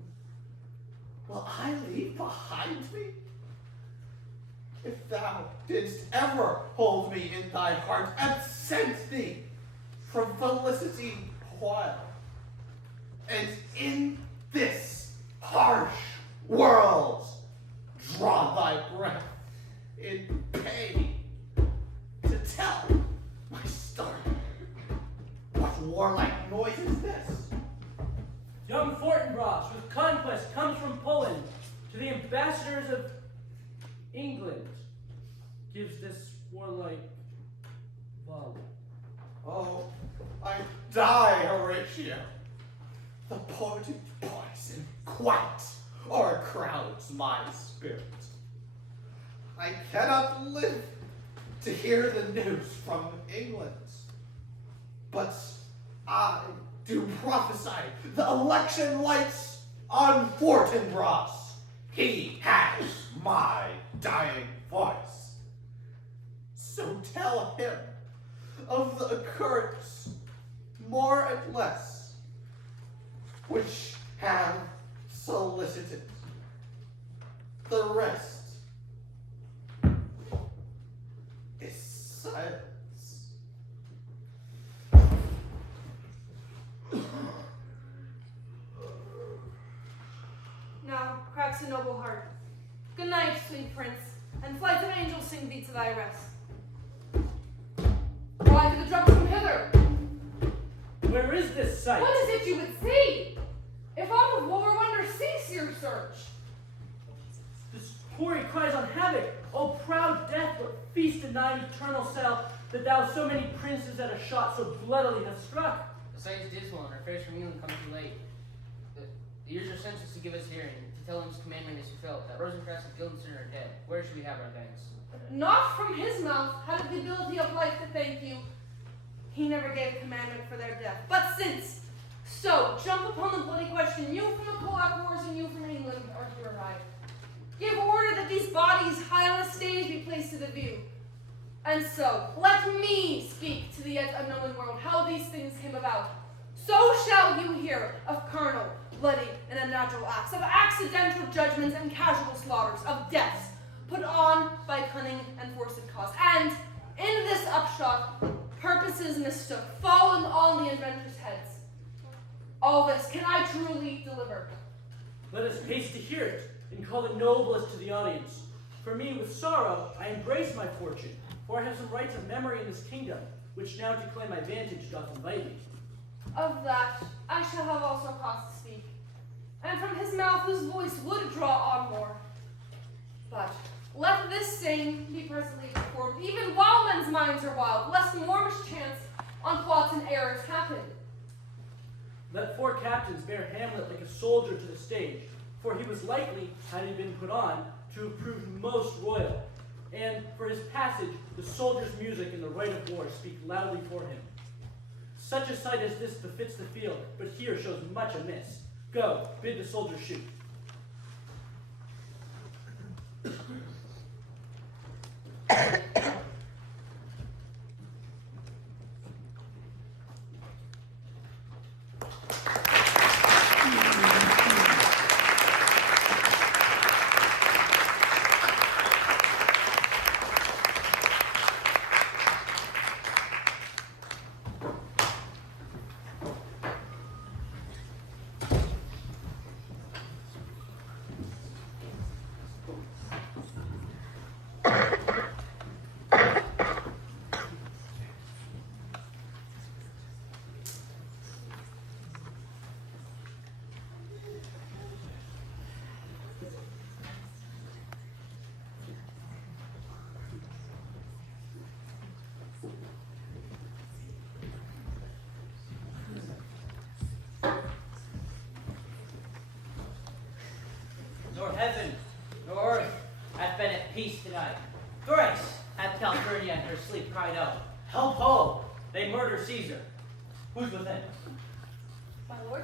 will I leave behind me? If thou didst ever hold me in thy heart and sent thee from felicity while, and in this harsh world draw thy breath in pain to tell my story. What warlike noise is this? Young Fortinbras with conquest comes from Poland to the ambassadors of England, gives this warlike volley. Oh, I die, Horatio. The potent poison quite o'ercrowds my spirit. I cannot live to hear the news from England. But I do prophesy the election lights on Fortinbras. He has my dying voice. So tell him of the occurrence, more and less, which have solicited. The rest is silence. Now cracks a noble heart. Good night, sweet prince, and flights of angels sing thee to thy rest. Why do the drums come hither? Where is this sight? What is it you would see? If aught of war wonder, cease your search. This quarry cries on havoc. O proud death, what feast in thine eternal cell, that thou so many princes at a shot so bloodily hast struck? The sight is dismal, and our fares from England come too late. The years are census to give us hearing, to tell him his commandment is fulfilled, that Rosencrantz and Guildenstern are dead. Where should we have our thanks? Not from his mouth had it the ability of life to thank you. He never gave commandment for their death. But since So, jump upon the bloody question, you from the Polack Wars and you from England are here arrived. Give order that these bodies high on a stage be placed to the view. And so, let me speak to the yet unknown world how these things came about. So shall you hear of carnal, bloody, and unnatural acts, of accidental judgments and casual slaughters, of deaths put on by cunning and forced cause. And in this upshot, purposes mistook, fallen on the inventors' heads. All this can I truly deliver. Let us haste to hear it, and call the noblest to the audience. For me, with sorrow, I embrace my fortune, for I have some rights of memory in this kingdom, which now to claim my vantage doth invite me. Of that I shall have also cause to speak, and from his mouth whose voice would draw on more. But let this same be presently performed, even while men's minds are wild, lest more mischance on plots and errors happen. Let 4 captains bear Hamlet like a soldier to the stage, for he was likely, had he been put on, to have proved most royal. And for his passage, the soldier's music and the right of war speak loudly for him. Such a sight as this befits the field, but here shows much amiss. Go, bid the soldier shoot. Nor heaven, nor earth hath been at peace tonight. Thrice hath Calpurnia in her sleep cried out, Help ho! They murder Caesar. Who's within? My lord?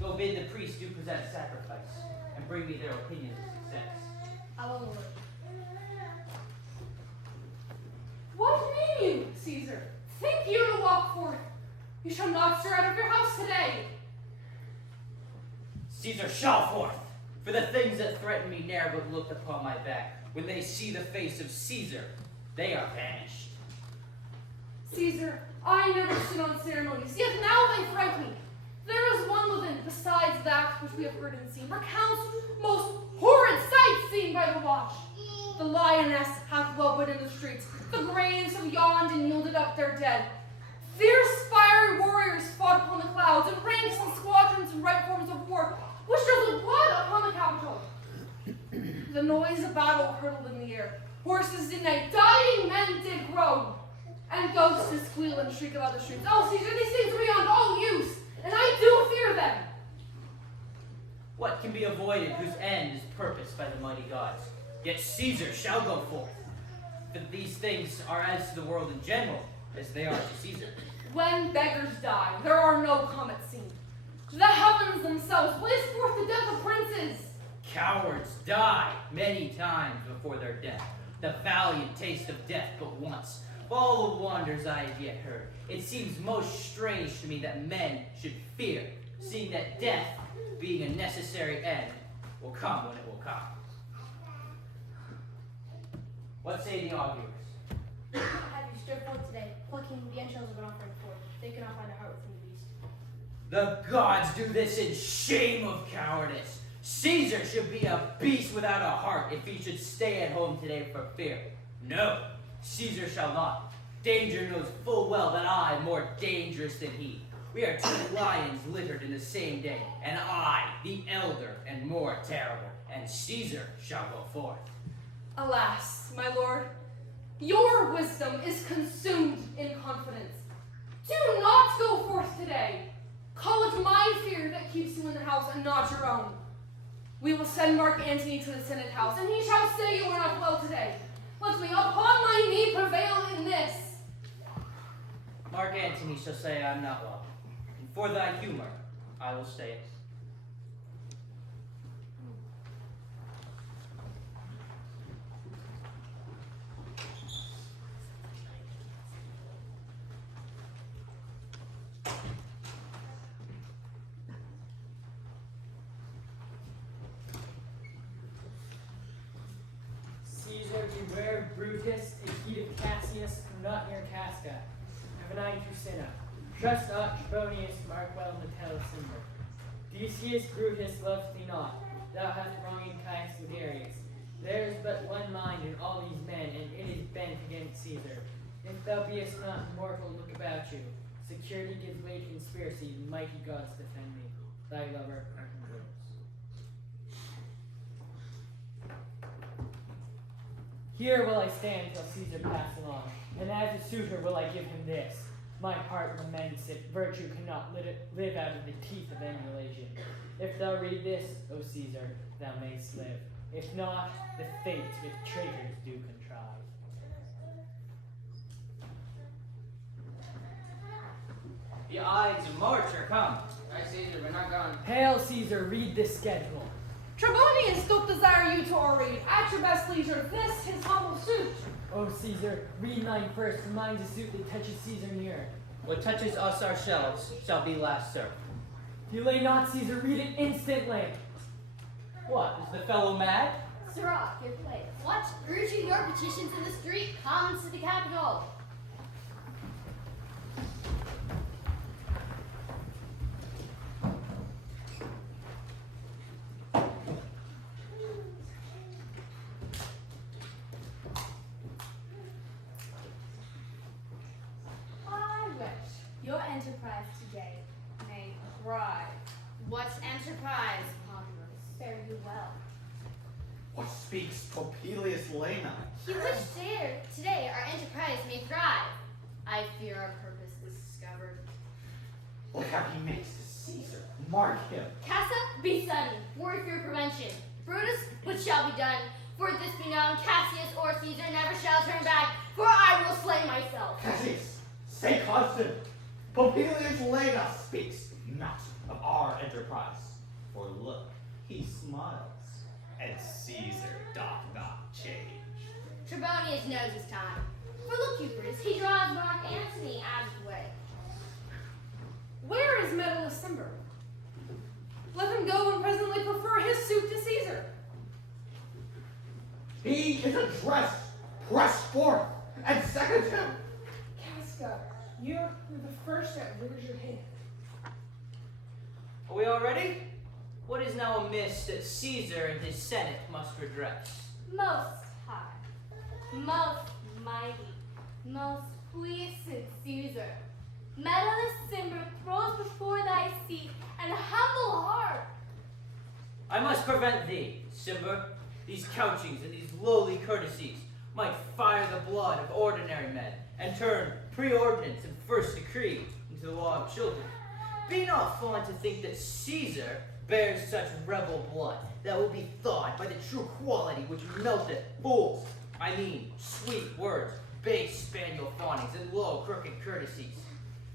Go bid the priests do present sacrifice, and bring me their opinions of success. Our lord. What mean you, Caesar? Think you to walk forth? You shall not stir out of your house today. Caesar shall forth, for the things that threaten me ne'er but looked upon my back. When they see the face of Caesar, they are vanished. Caesar, I never stood on ceremonies, yet now they fright me. There is one within, besides that which we have heard and seen, recounts most horrid sights seen by the watch. The lioness hath whelped in the streets, the graves have yawned and yielded up their dead. Fierce fiery warriors fought upon the clouds, in ranks and squadrons and right forms of war, which drizzled blood upon the Capitol. The noise of battle hurtled in the air. Horses did neigh, dying men did groan, and ghosts did squeal and shriek about the streets. Oh, Caesar, these things are beyond all use, and I do fear them. What can be avoided whose end is purposed by the mighty gods? Yet Caesar shall go forth. For these things are as to the world in general as they are to Caesar. When beggars die, there are no comets seen. The heavens themselves blaze forth the death of princes. Cowards die many times before their death. The valiant taste of death but once. Of all the wonders I have yet heard, it seems most strange to me that men should fear, seeing that death, being a necessary end, will come when it will come. What say the augurs? Have you stirred forth today, plucking the entrails of an offering forth? They cannot find a heart within the beast. The gods do this in shame of cowardice. Caesar should be a beast without a heart if he should stay at home today for fear. No, Caesar shall not. Danger knows full well that I am more dangerous than he. We are 2 lions littered in the same day, and I, the elder and more terrible, and Caesar shall go forth. Alas, my lord, your wisdom is consumed in confidence. Do not go forth today. Call it my fear that keeps you in the house and not your own. We will send Mark Antony to the Senate house, and he shall say you are not well today. Let me upon my knee prevail in this. Mark Antony shall say I am not well. In For thy humor, I will say it. Caesar, beware Brutus, a heat of Cassius, come not near Casca. Have an eye to Cinna. Trust not Trebonius, mark well Metellus Cimber. Decius Brutus loves thee not, thou hast wronged Caius Legarius. There is but one mind in all these men, and it is bent against Caesar. If thou beest not mortal, look about you. Security gives way to conspiracy, mighty gods defend me. Thy lover, Archangels. Here will I stand till Caesar pass along, and as a suitor will I give him this. My heart laments it, virtue cannot live out of the teeth of emulation. If thou read this, O Caesar, thou mayst live. If not, the fates with traitors do contrive. The Ides of March are come. Aye, Caesar, but not gone. Hail Caesar, read this schedule. Trebonius doth desire you to read, at your best leisure, this his humble suit. O Caesar, read mine first, and mine's a suit that touches Caesar near. What touches us ourselves shall be last served. Delay not, Caesar, read it instantly. What, is the fellow mad? Sirrah, your place. What? Urging your petitions in the street comes to the Capitol. I wish your enterprise today may thrive. What's enterprise, Populus? Fare you well. What speaks Popilius Lena? He wished today our enterprise may thrive. I fear our purpose is discovered. Look how he makes to Caesar. Mark him. Cassa, be sudden. Word for your prevention. Brutus, what shall be done? For this be known, Cassius or Caesar never shall turn back, for I will slay myself. Cassius, stay constant. Popilius Lena speaks not of our enterprise. For look, he smiles, and Caesar doth not change. Trebonius knows his time. For look you, Brutus, he draws Mark Antony out of the way. Where is Metellus Cimber? Let him go and presently prefer his suit to Caesar. He is addressed, press forth, and second him. Casca, you're the first that rears your head. Are we all ready? What is now amiss that Caesar and his Senate must redress? Most high, most mighty, most puissant Caesar, Metellus Cimber throws before thy seat an humble heart. I must prevent thee, Cimber. These couchings and these lowly courtesies might fire the blood of ordinary men and turn preordinance and first decree into the law of children. Be not fond to think that Caesar bears such rebel blood that will be thawed by the true quality which melteth fools. I mean, sweet words, base spaniel fawnings, and low crooked courtesies.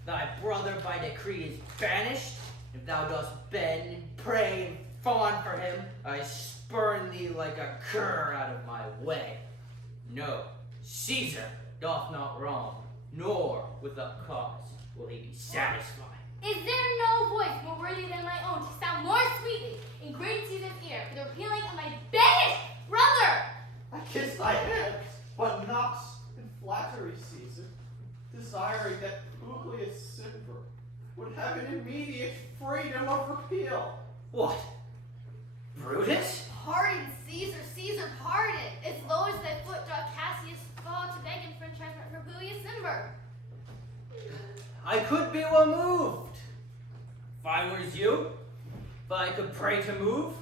Thy brother by decree is banished. If thou dost bend and pray and fawn for him, I spurn thee like a cur out of my way. No, Caesar doth not wrong, nor without cause will he be satisfied. Is there no voice more worthy than my own to sound more sweetly in great Caesar's ear for the repealing of my banished brother? I kiss thy hands, but not in flattery, Caesar, desiring that Publius Cimber would have an immediate freedom of repeal. What? Brutus? Pardon, Caesar, Caesar, pardon. As low as thy foot doth Cassius fall to beg enfranchisement for Publius Cimber. I could be well moved. If I was you, if I could pray to move,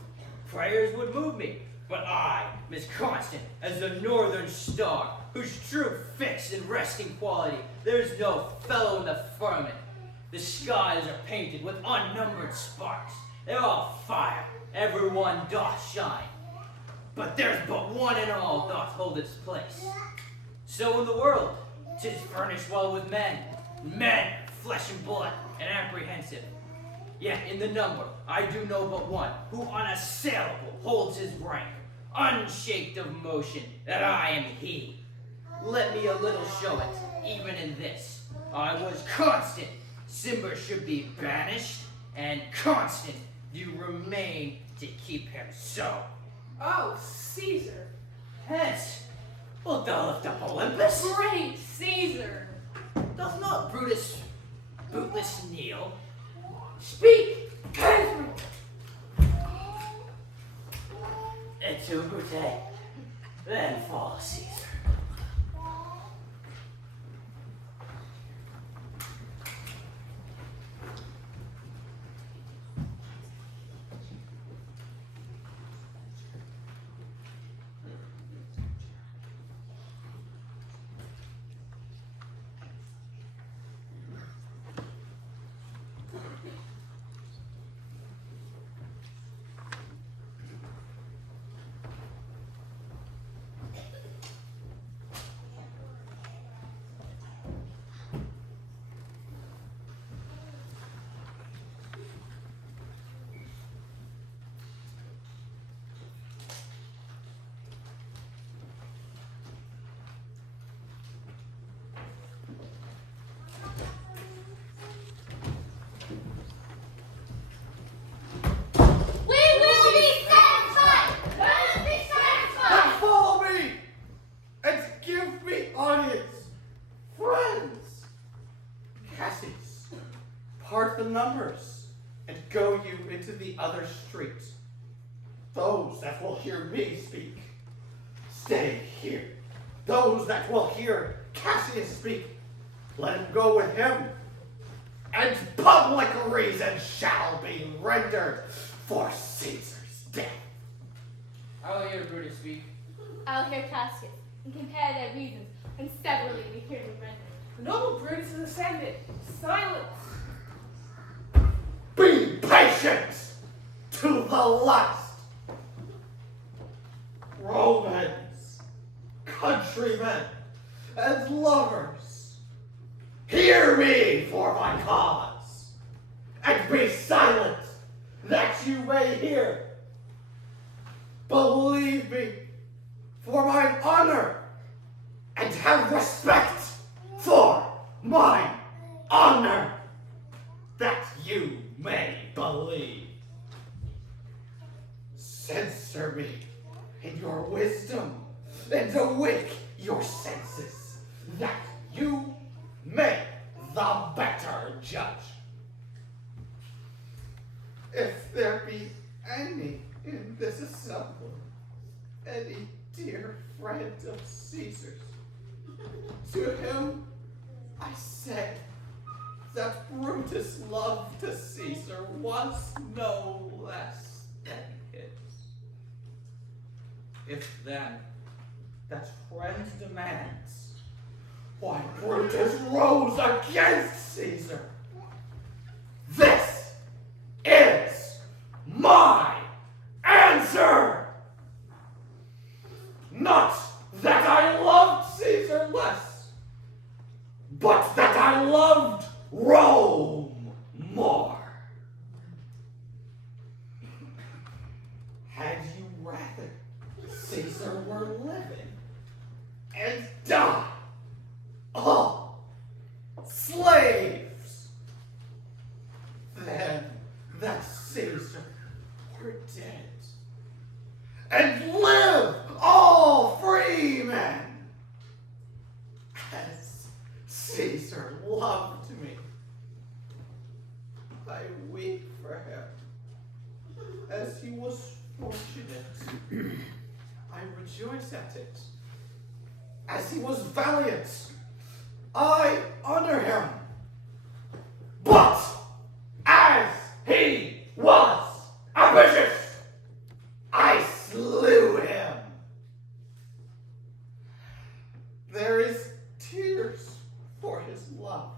prayers would move me. But I am as constant as the northern star, whose true fixed and resting quality there is no fellow in the firmament. The skies are painted with unnumbered sparks. They're all fire, every one doth shine. But there's but one in all doth hold its place. So in the world, 'tis furnished well with men, flesh and blood, and apprehensive. Yet in the number I do know but one, who unassailable holds his rank, unshaked of motion, that I am he. Let me a little show it, even in this. I was constant. Cimber should be banished, and constant you remain to keep him so. Oh, Caesar. Hence, wilt thou lift up Olympus? Great Caesar. Doth not Brutus bootless kneel? Speak, kinsman. Et tu, Brute, then fall Caesar. numbers, and go you into the other street. Those that will hear me speak, stay here. Those that will hear Cassius speak, let him go with him. And public reason shall be rendered for Caesar's death. I will hear Brutus speak. I'll hear Cassius and compare their reasons, and severally we hear them rendered. The noble Brutus is ascended. Silence. Be patient to the last. Romans, countrymen, and lovers, hear me for my cause, and be silent that you may hear. Believe me for mine honor, and have respect for mine honor, that you may believe. Censor me in your wisdom, and awake your senses, that you may the better judge. If there be any in this assembly, any dear friend of Caesar's, to him I say that Brutus' love to Caesar was no less than his. If then that friend demands why Brutus rose against Caesar, this is my answer. Not that I loved Caesar less, but that I loved Rome more. Had you rather Caesar were living and die, all slaves, than that Caesar were dead, and live all free men, as Caesar loved me? I weep for him, as he was fortunate. I rejoice at it, as he was valiant. I honor him. But as he was ambitious, I slew him. There is tears for his love,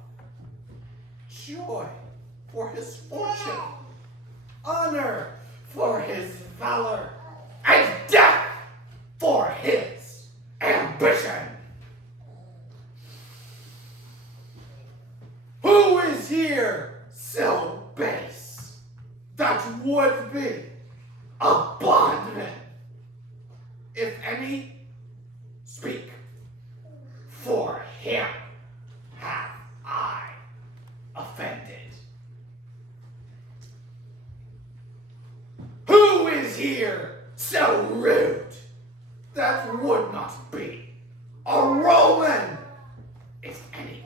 joy for his fortune, honor for his valor, and death for his ambition. Who is here a bondman. If any speak, for him have I offended. Who is here so rude? That would not be a Roman. If any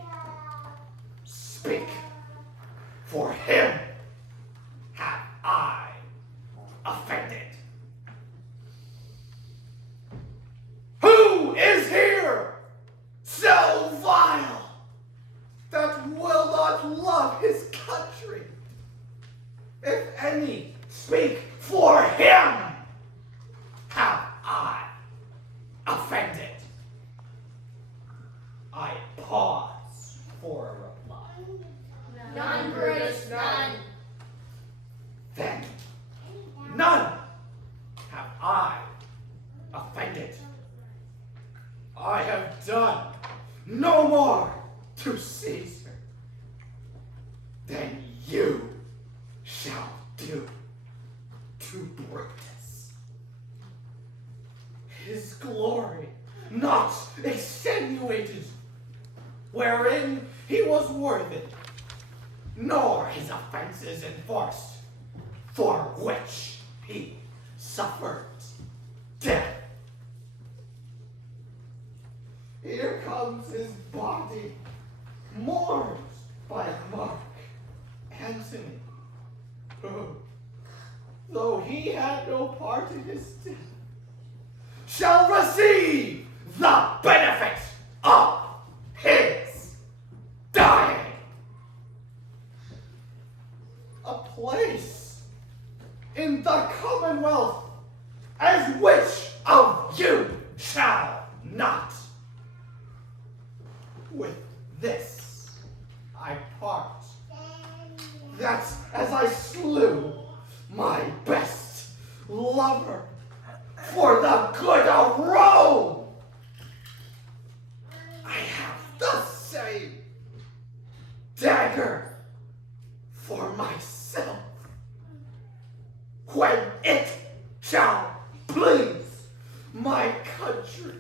speak, for him have I offended. Who is here so vile that will not love his country? If any speak, for him have I offended. I pause for a reply. None, Brutus, none. Then none have I offended. I have done no more to Caesar than you shall do to Brutus. His glory not extenuated, wherein he was worthy, nor his offenses enforced, for which he suffered death. Here comes his body, mourned by Mark Antony, who, though he had no part in his death, shall receive the benefit of his dying. A place in the commonwealth as which of you shall not. With this I part, that as I slew my best lover for the good of Rome, I have the same dagger for myself when it shall please my country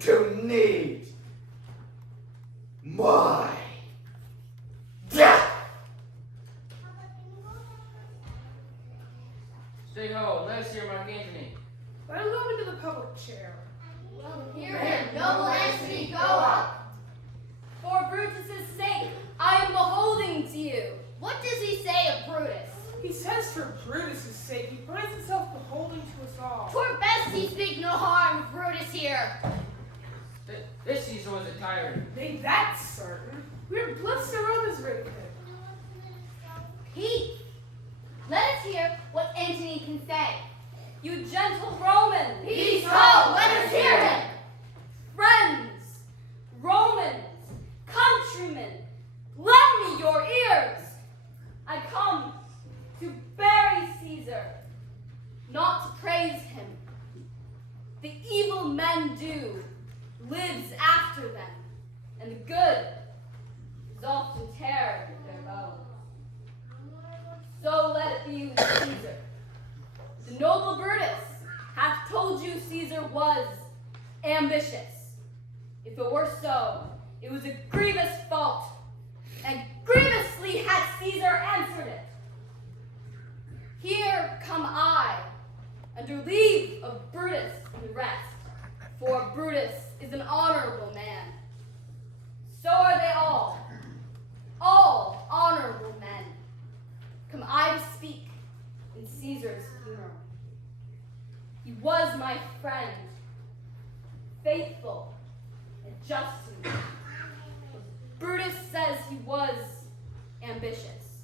to need my death. Stay ho, let us hear Mark Antony. Let alone into the public chair. Hear him, noble Antony, go up. For Brutus's sake, I am beholden to you. What does he say of Brutus? He says for Brutus's sake, he finds himself beholden to us all. Twere best he speak no harm of Brutus here. This Caesar was a tyrant. Nay, that's certain. We're blessed to Rome is rid of him. Peace. Let us hear what Antony can say. You gentle Roman. Peace ho, let us hear him. Friends, Romans, countrymen, lend me your ears. I come to bury Caesar, not to praise him. The evil men do lives after them, and the good is often teared with their bones. So let it be with Caesar. The noble Brutus hath told you Caesar was ambitious. If it were so, it was a grievous fault, and grievously had Caesar answered it. Here come I, under leave of Brutus and the rest, for Brutus is an honorable man. So are they all honorable men. Come I to speak in Caesar's funeral. He was my friend, faithful and just to me. Brutus says he was ambitious,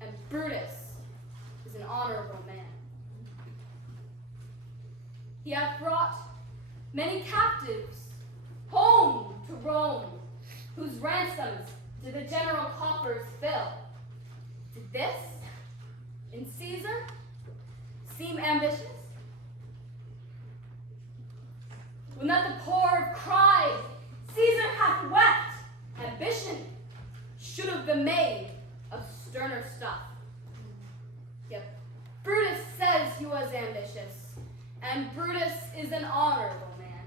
and Brutus is an honorable man. He hath brought many captives home to Rome, whose ransoms did the general coffers fill. Did this, in Caesar, seem ambitious? When that the poor cried, Caesar hath wept, ambition should have been made of sterner stuff. Yet Brutus he was ambitious, and Brutus is an honorable man.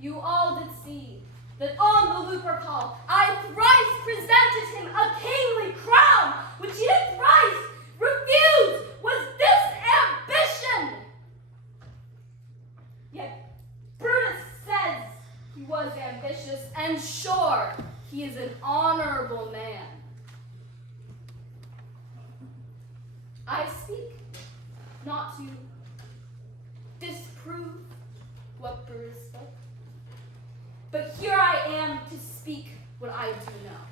You all did see that on the Lupercal I thrice presented him a kingly crown, which he did thrice refuse. Was this ambition? Yet Brutus says he was ambitious, and sure, he is an honorable man. I speak not to disprove what Brutus said, but here I am to speak what I do know.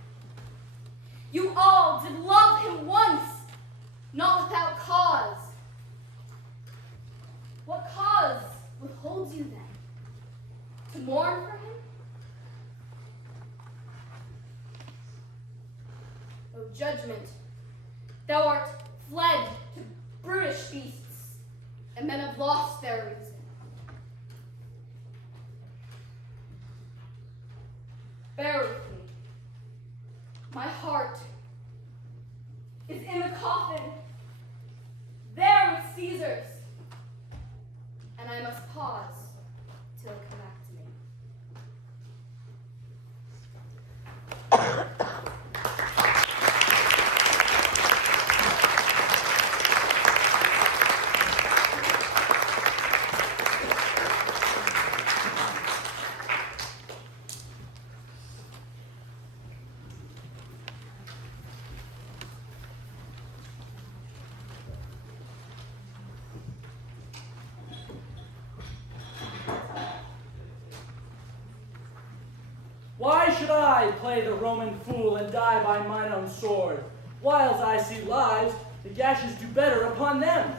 You all did love him once, not without cause. What cause withholds you then? To mourn for him? O judgment, thou art fled to brutish beasts, and men have lost their reason. Bear with me. My heart is in the coffin, there with Caesar's, and I must pause till it come back to me. Why should I play the Roman fool and die by mine own sword? Whiles I see lives, the gashes do better upon them.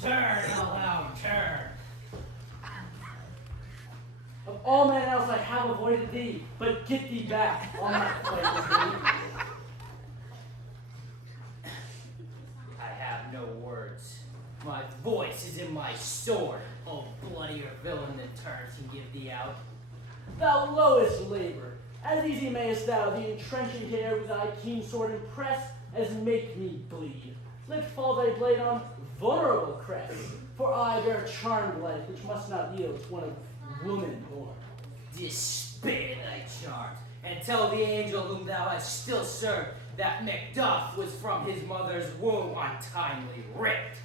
Turn, Helm, turn. Of all men else I have avoided thee, but get thee back, I'll not fight with thee. I have no words. My voice is in my sword. Oh, bloodier villain than Terence can give thee out. Thou lowest labor, as easy mayest thou the entrenching care with thy keen sword impress as make me bleed. Let fall thy blade on vulnerable crest, for I bear a charmed life which must not yield to one of woman born. Despair thy charms, and tell the angel whom thou hast still served that Macduff was from his mother's womb untimely ripped.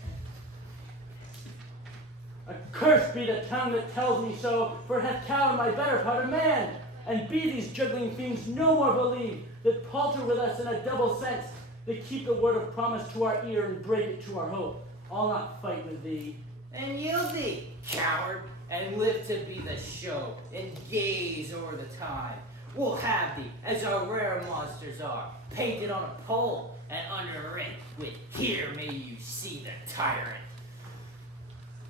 Accursed be the tongue that tells me so, for it hath cowed my better part of man. And be these juggling fiends no more believe, that palter with us in a double sense, that keep the word of promise to our ear and break it to our hope. I'll not fight with thee. And yield thee, coward, and live to be the show, and gaze o'er the time. We'll have thee, as our rare monsters are, painted on a pole, and underwritten with "Here may you see the tyrant."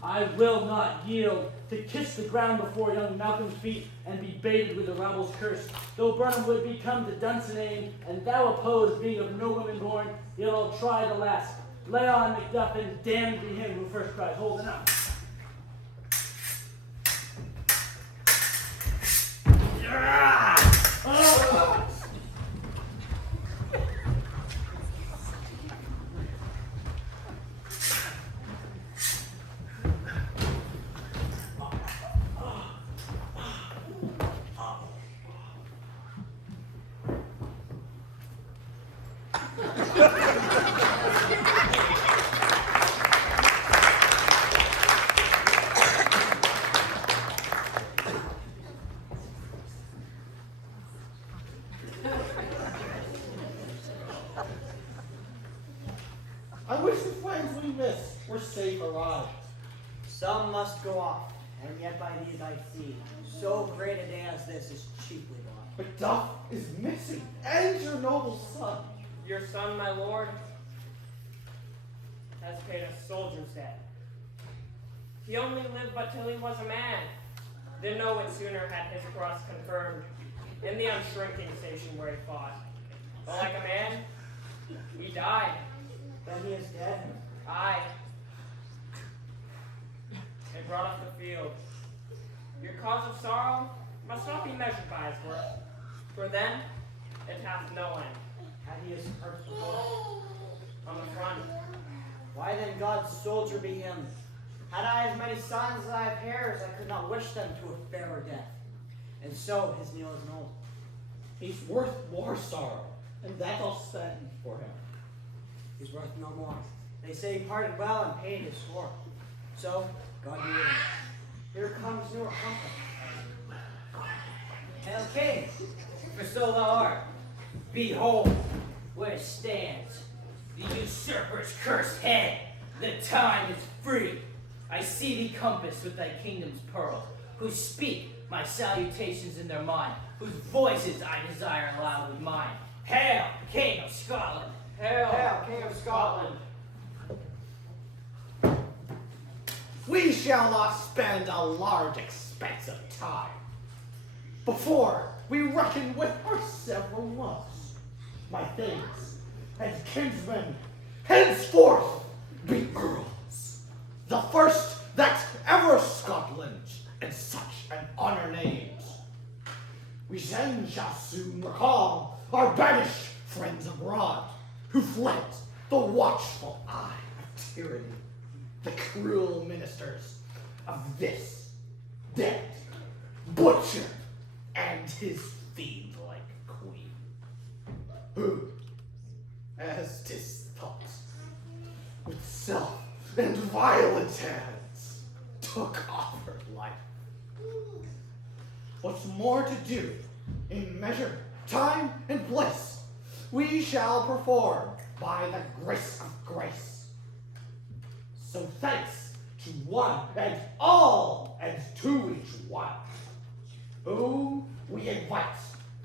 I will not yield to kiss the ground before young Malcolm's feet and be baited with the rabble's curse. Though Burnham would become to Dunsinane, and thou opposed being of no woman born, yet I'll try the last. Lay on, Macduff, and damned be him who first cries, hold enough. I wish the friends we miss were safe arrived. Some must go off, and yet by these I see, so great a day as this is cheaply bought. Macduff is missing, and your noble son. Your son, my lord, has paid a soldier's debt. He only lived but till he was a man. Didn't know it sooner had his cross confirmed in the unshrinking station where he fought. But like a man, he died. Then he is dead. Aye. And brought up the field. Your cause of sorrow must not be measured by his worth, for then it hath no end. Had he his hurt before? On the front. Why then God's soldier be him? Had I as many sons as I have hairs, I could not wish them to a fairer death. And so his meal is null. He's worth more sorrow, and that I'll spend for him. He's worth no more. They say he parted well and paid his score. So, God be with him. Here comes new comfort. Hail King, for so thou art. Behold, where stands the usurper's cursed head. The time is free. I see thee compassed with thy kingdom's pearls, who speak my salutations in their mind, whose voices I desire loud with mine. Hail, King of Scotland! Hail, King of Scotland! We shall not spend a large expense of time before we reckon with our several loves. My thanes and kinsmen henceforth be earls, the first that ever Scotland in such an honor named. We then shall soon recall our banished friends abroad, who fled the watchful eye of tyranny, the cruel ministers of this dead butcher and his fiend-like queen, who, as 'tis thought, with self and violent hands, took off her life. What's more to do, in measure, time, and place, we shall perform by the grace of grace. So thanks to one and all, and to each one, who we invite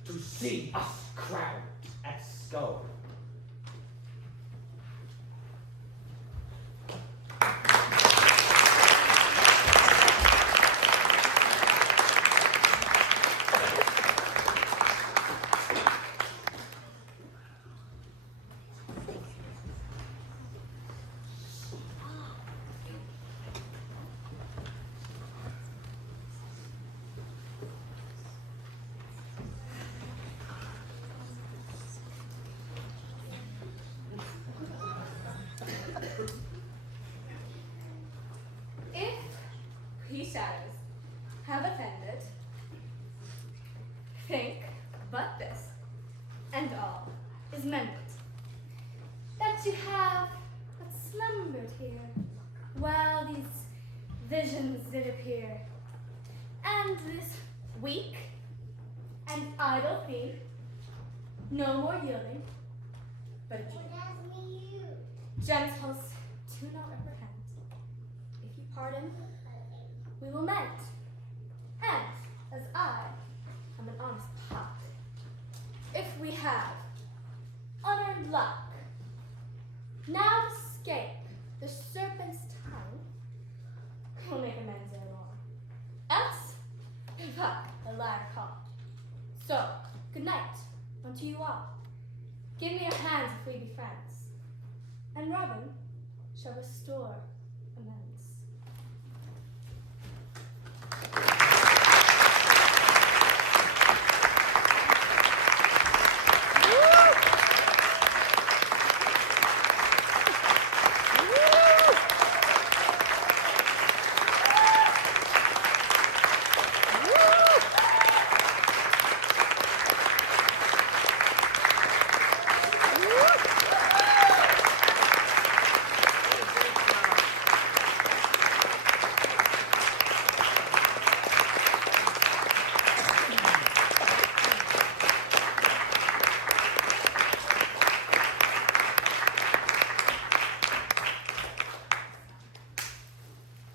to see us crowned at Scone. If he shadows have offended, think but this, and all is mended. That you have but slumbered here, while these visions did appear, and this weak and idle thief, no more yielding, but a Jew. Gentiles, do not reprehend. If you pardon, we will mend. And as I am an honest pot, if we have unearned luck, now to escape the serpent's tongue, we'll make amends ere long. Else, give up the liar call. So, good night unto you all. Give me your hands if we be friends, and Robin shall restore amends.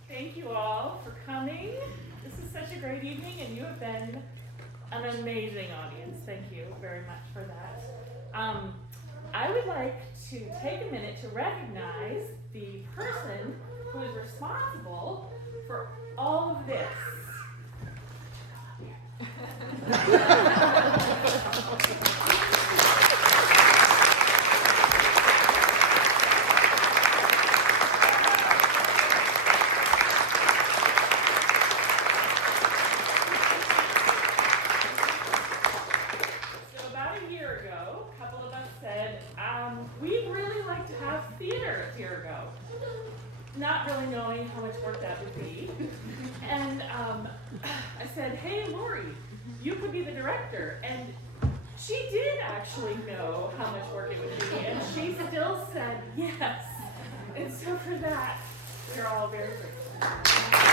Thank you all for coming. This is such a great evening, and you have been an amazing audience. Thank you very much for that. I would like to take a minute to recognize the person who is responsible for all of this. So about a year ago, a couple of us said have theater a year ago. Not really knowing how much work that would be. And I said, hey, Lori, you could be the director. And she did actually know how much work it would be, and she still said yes. And so for that, we're all very grateful.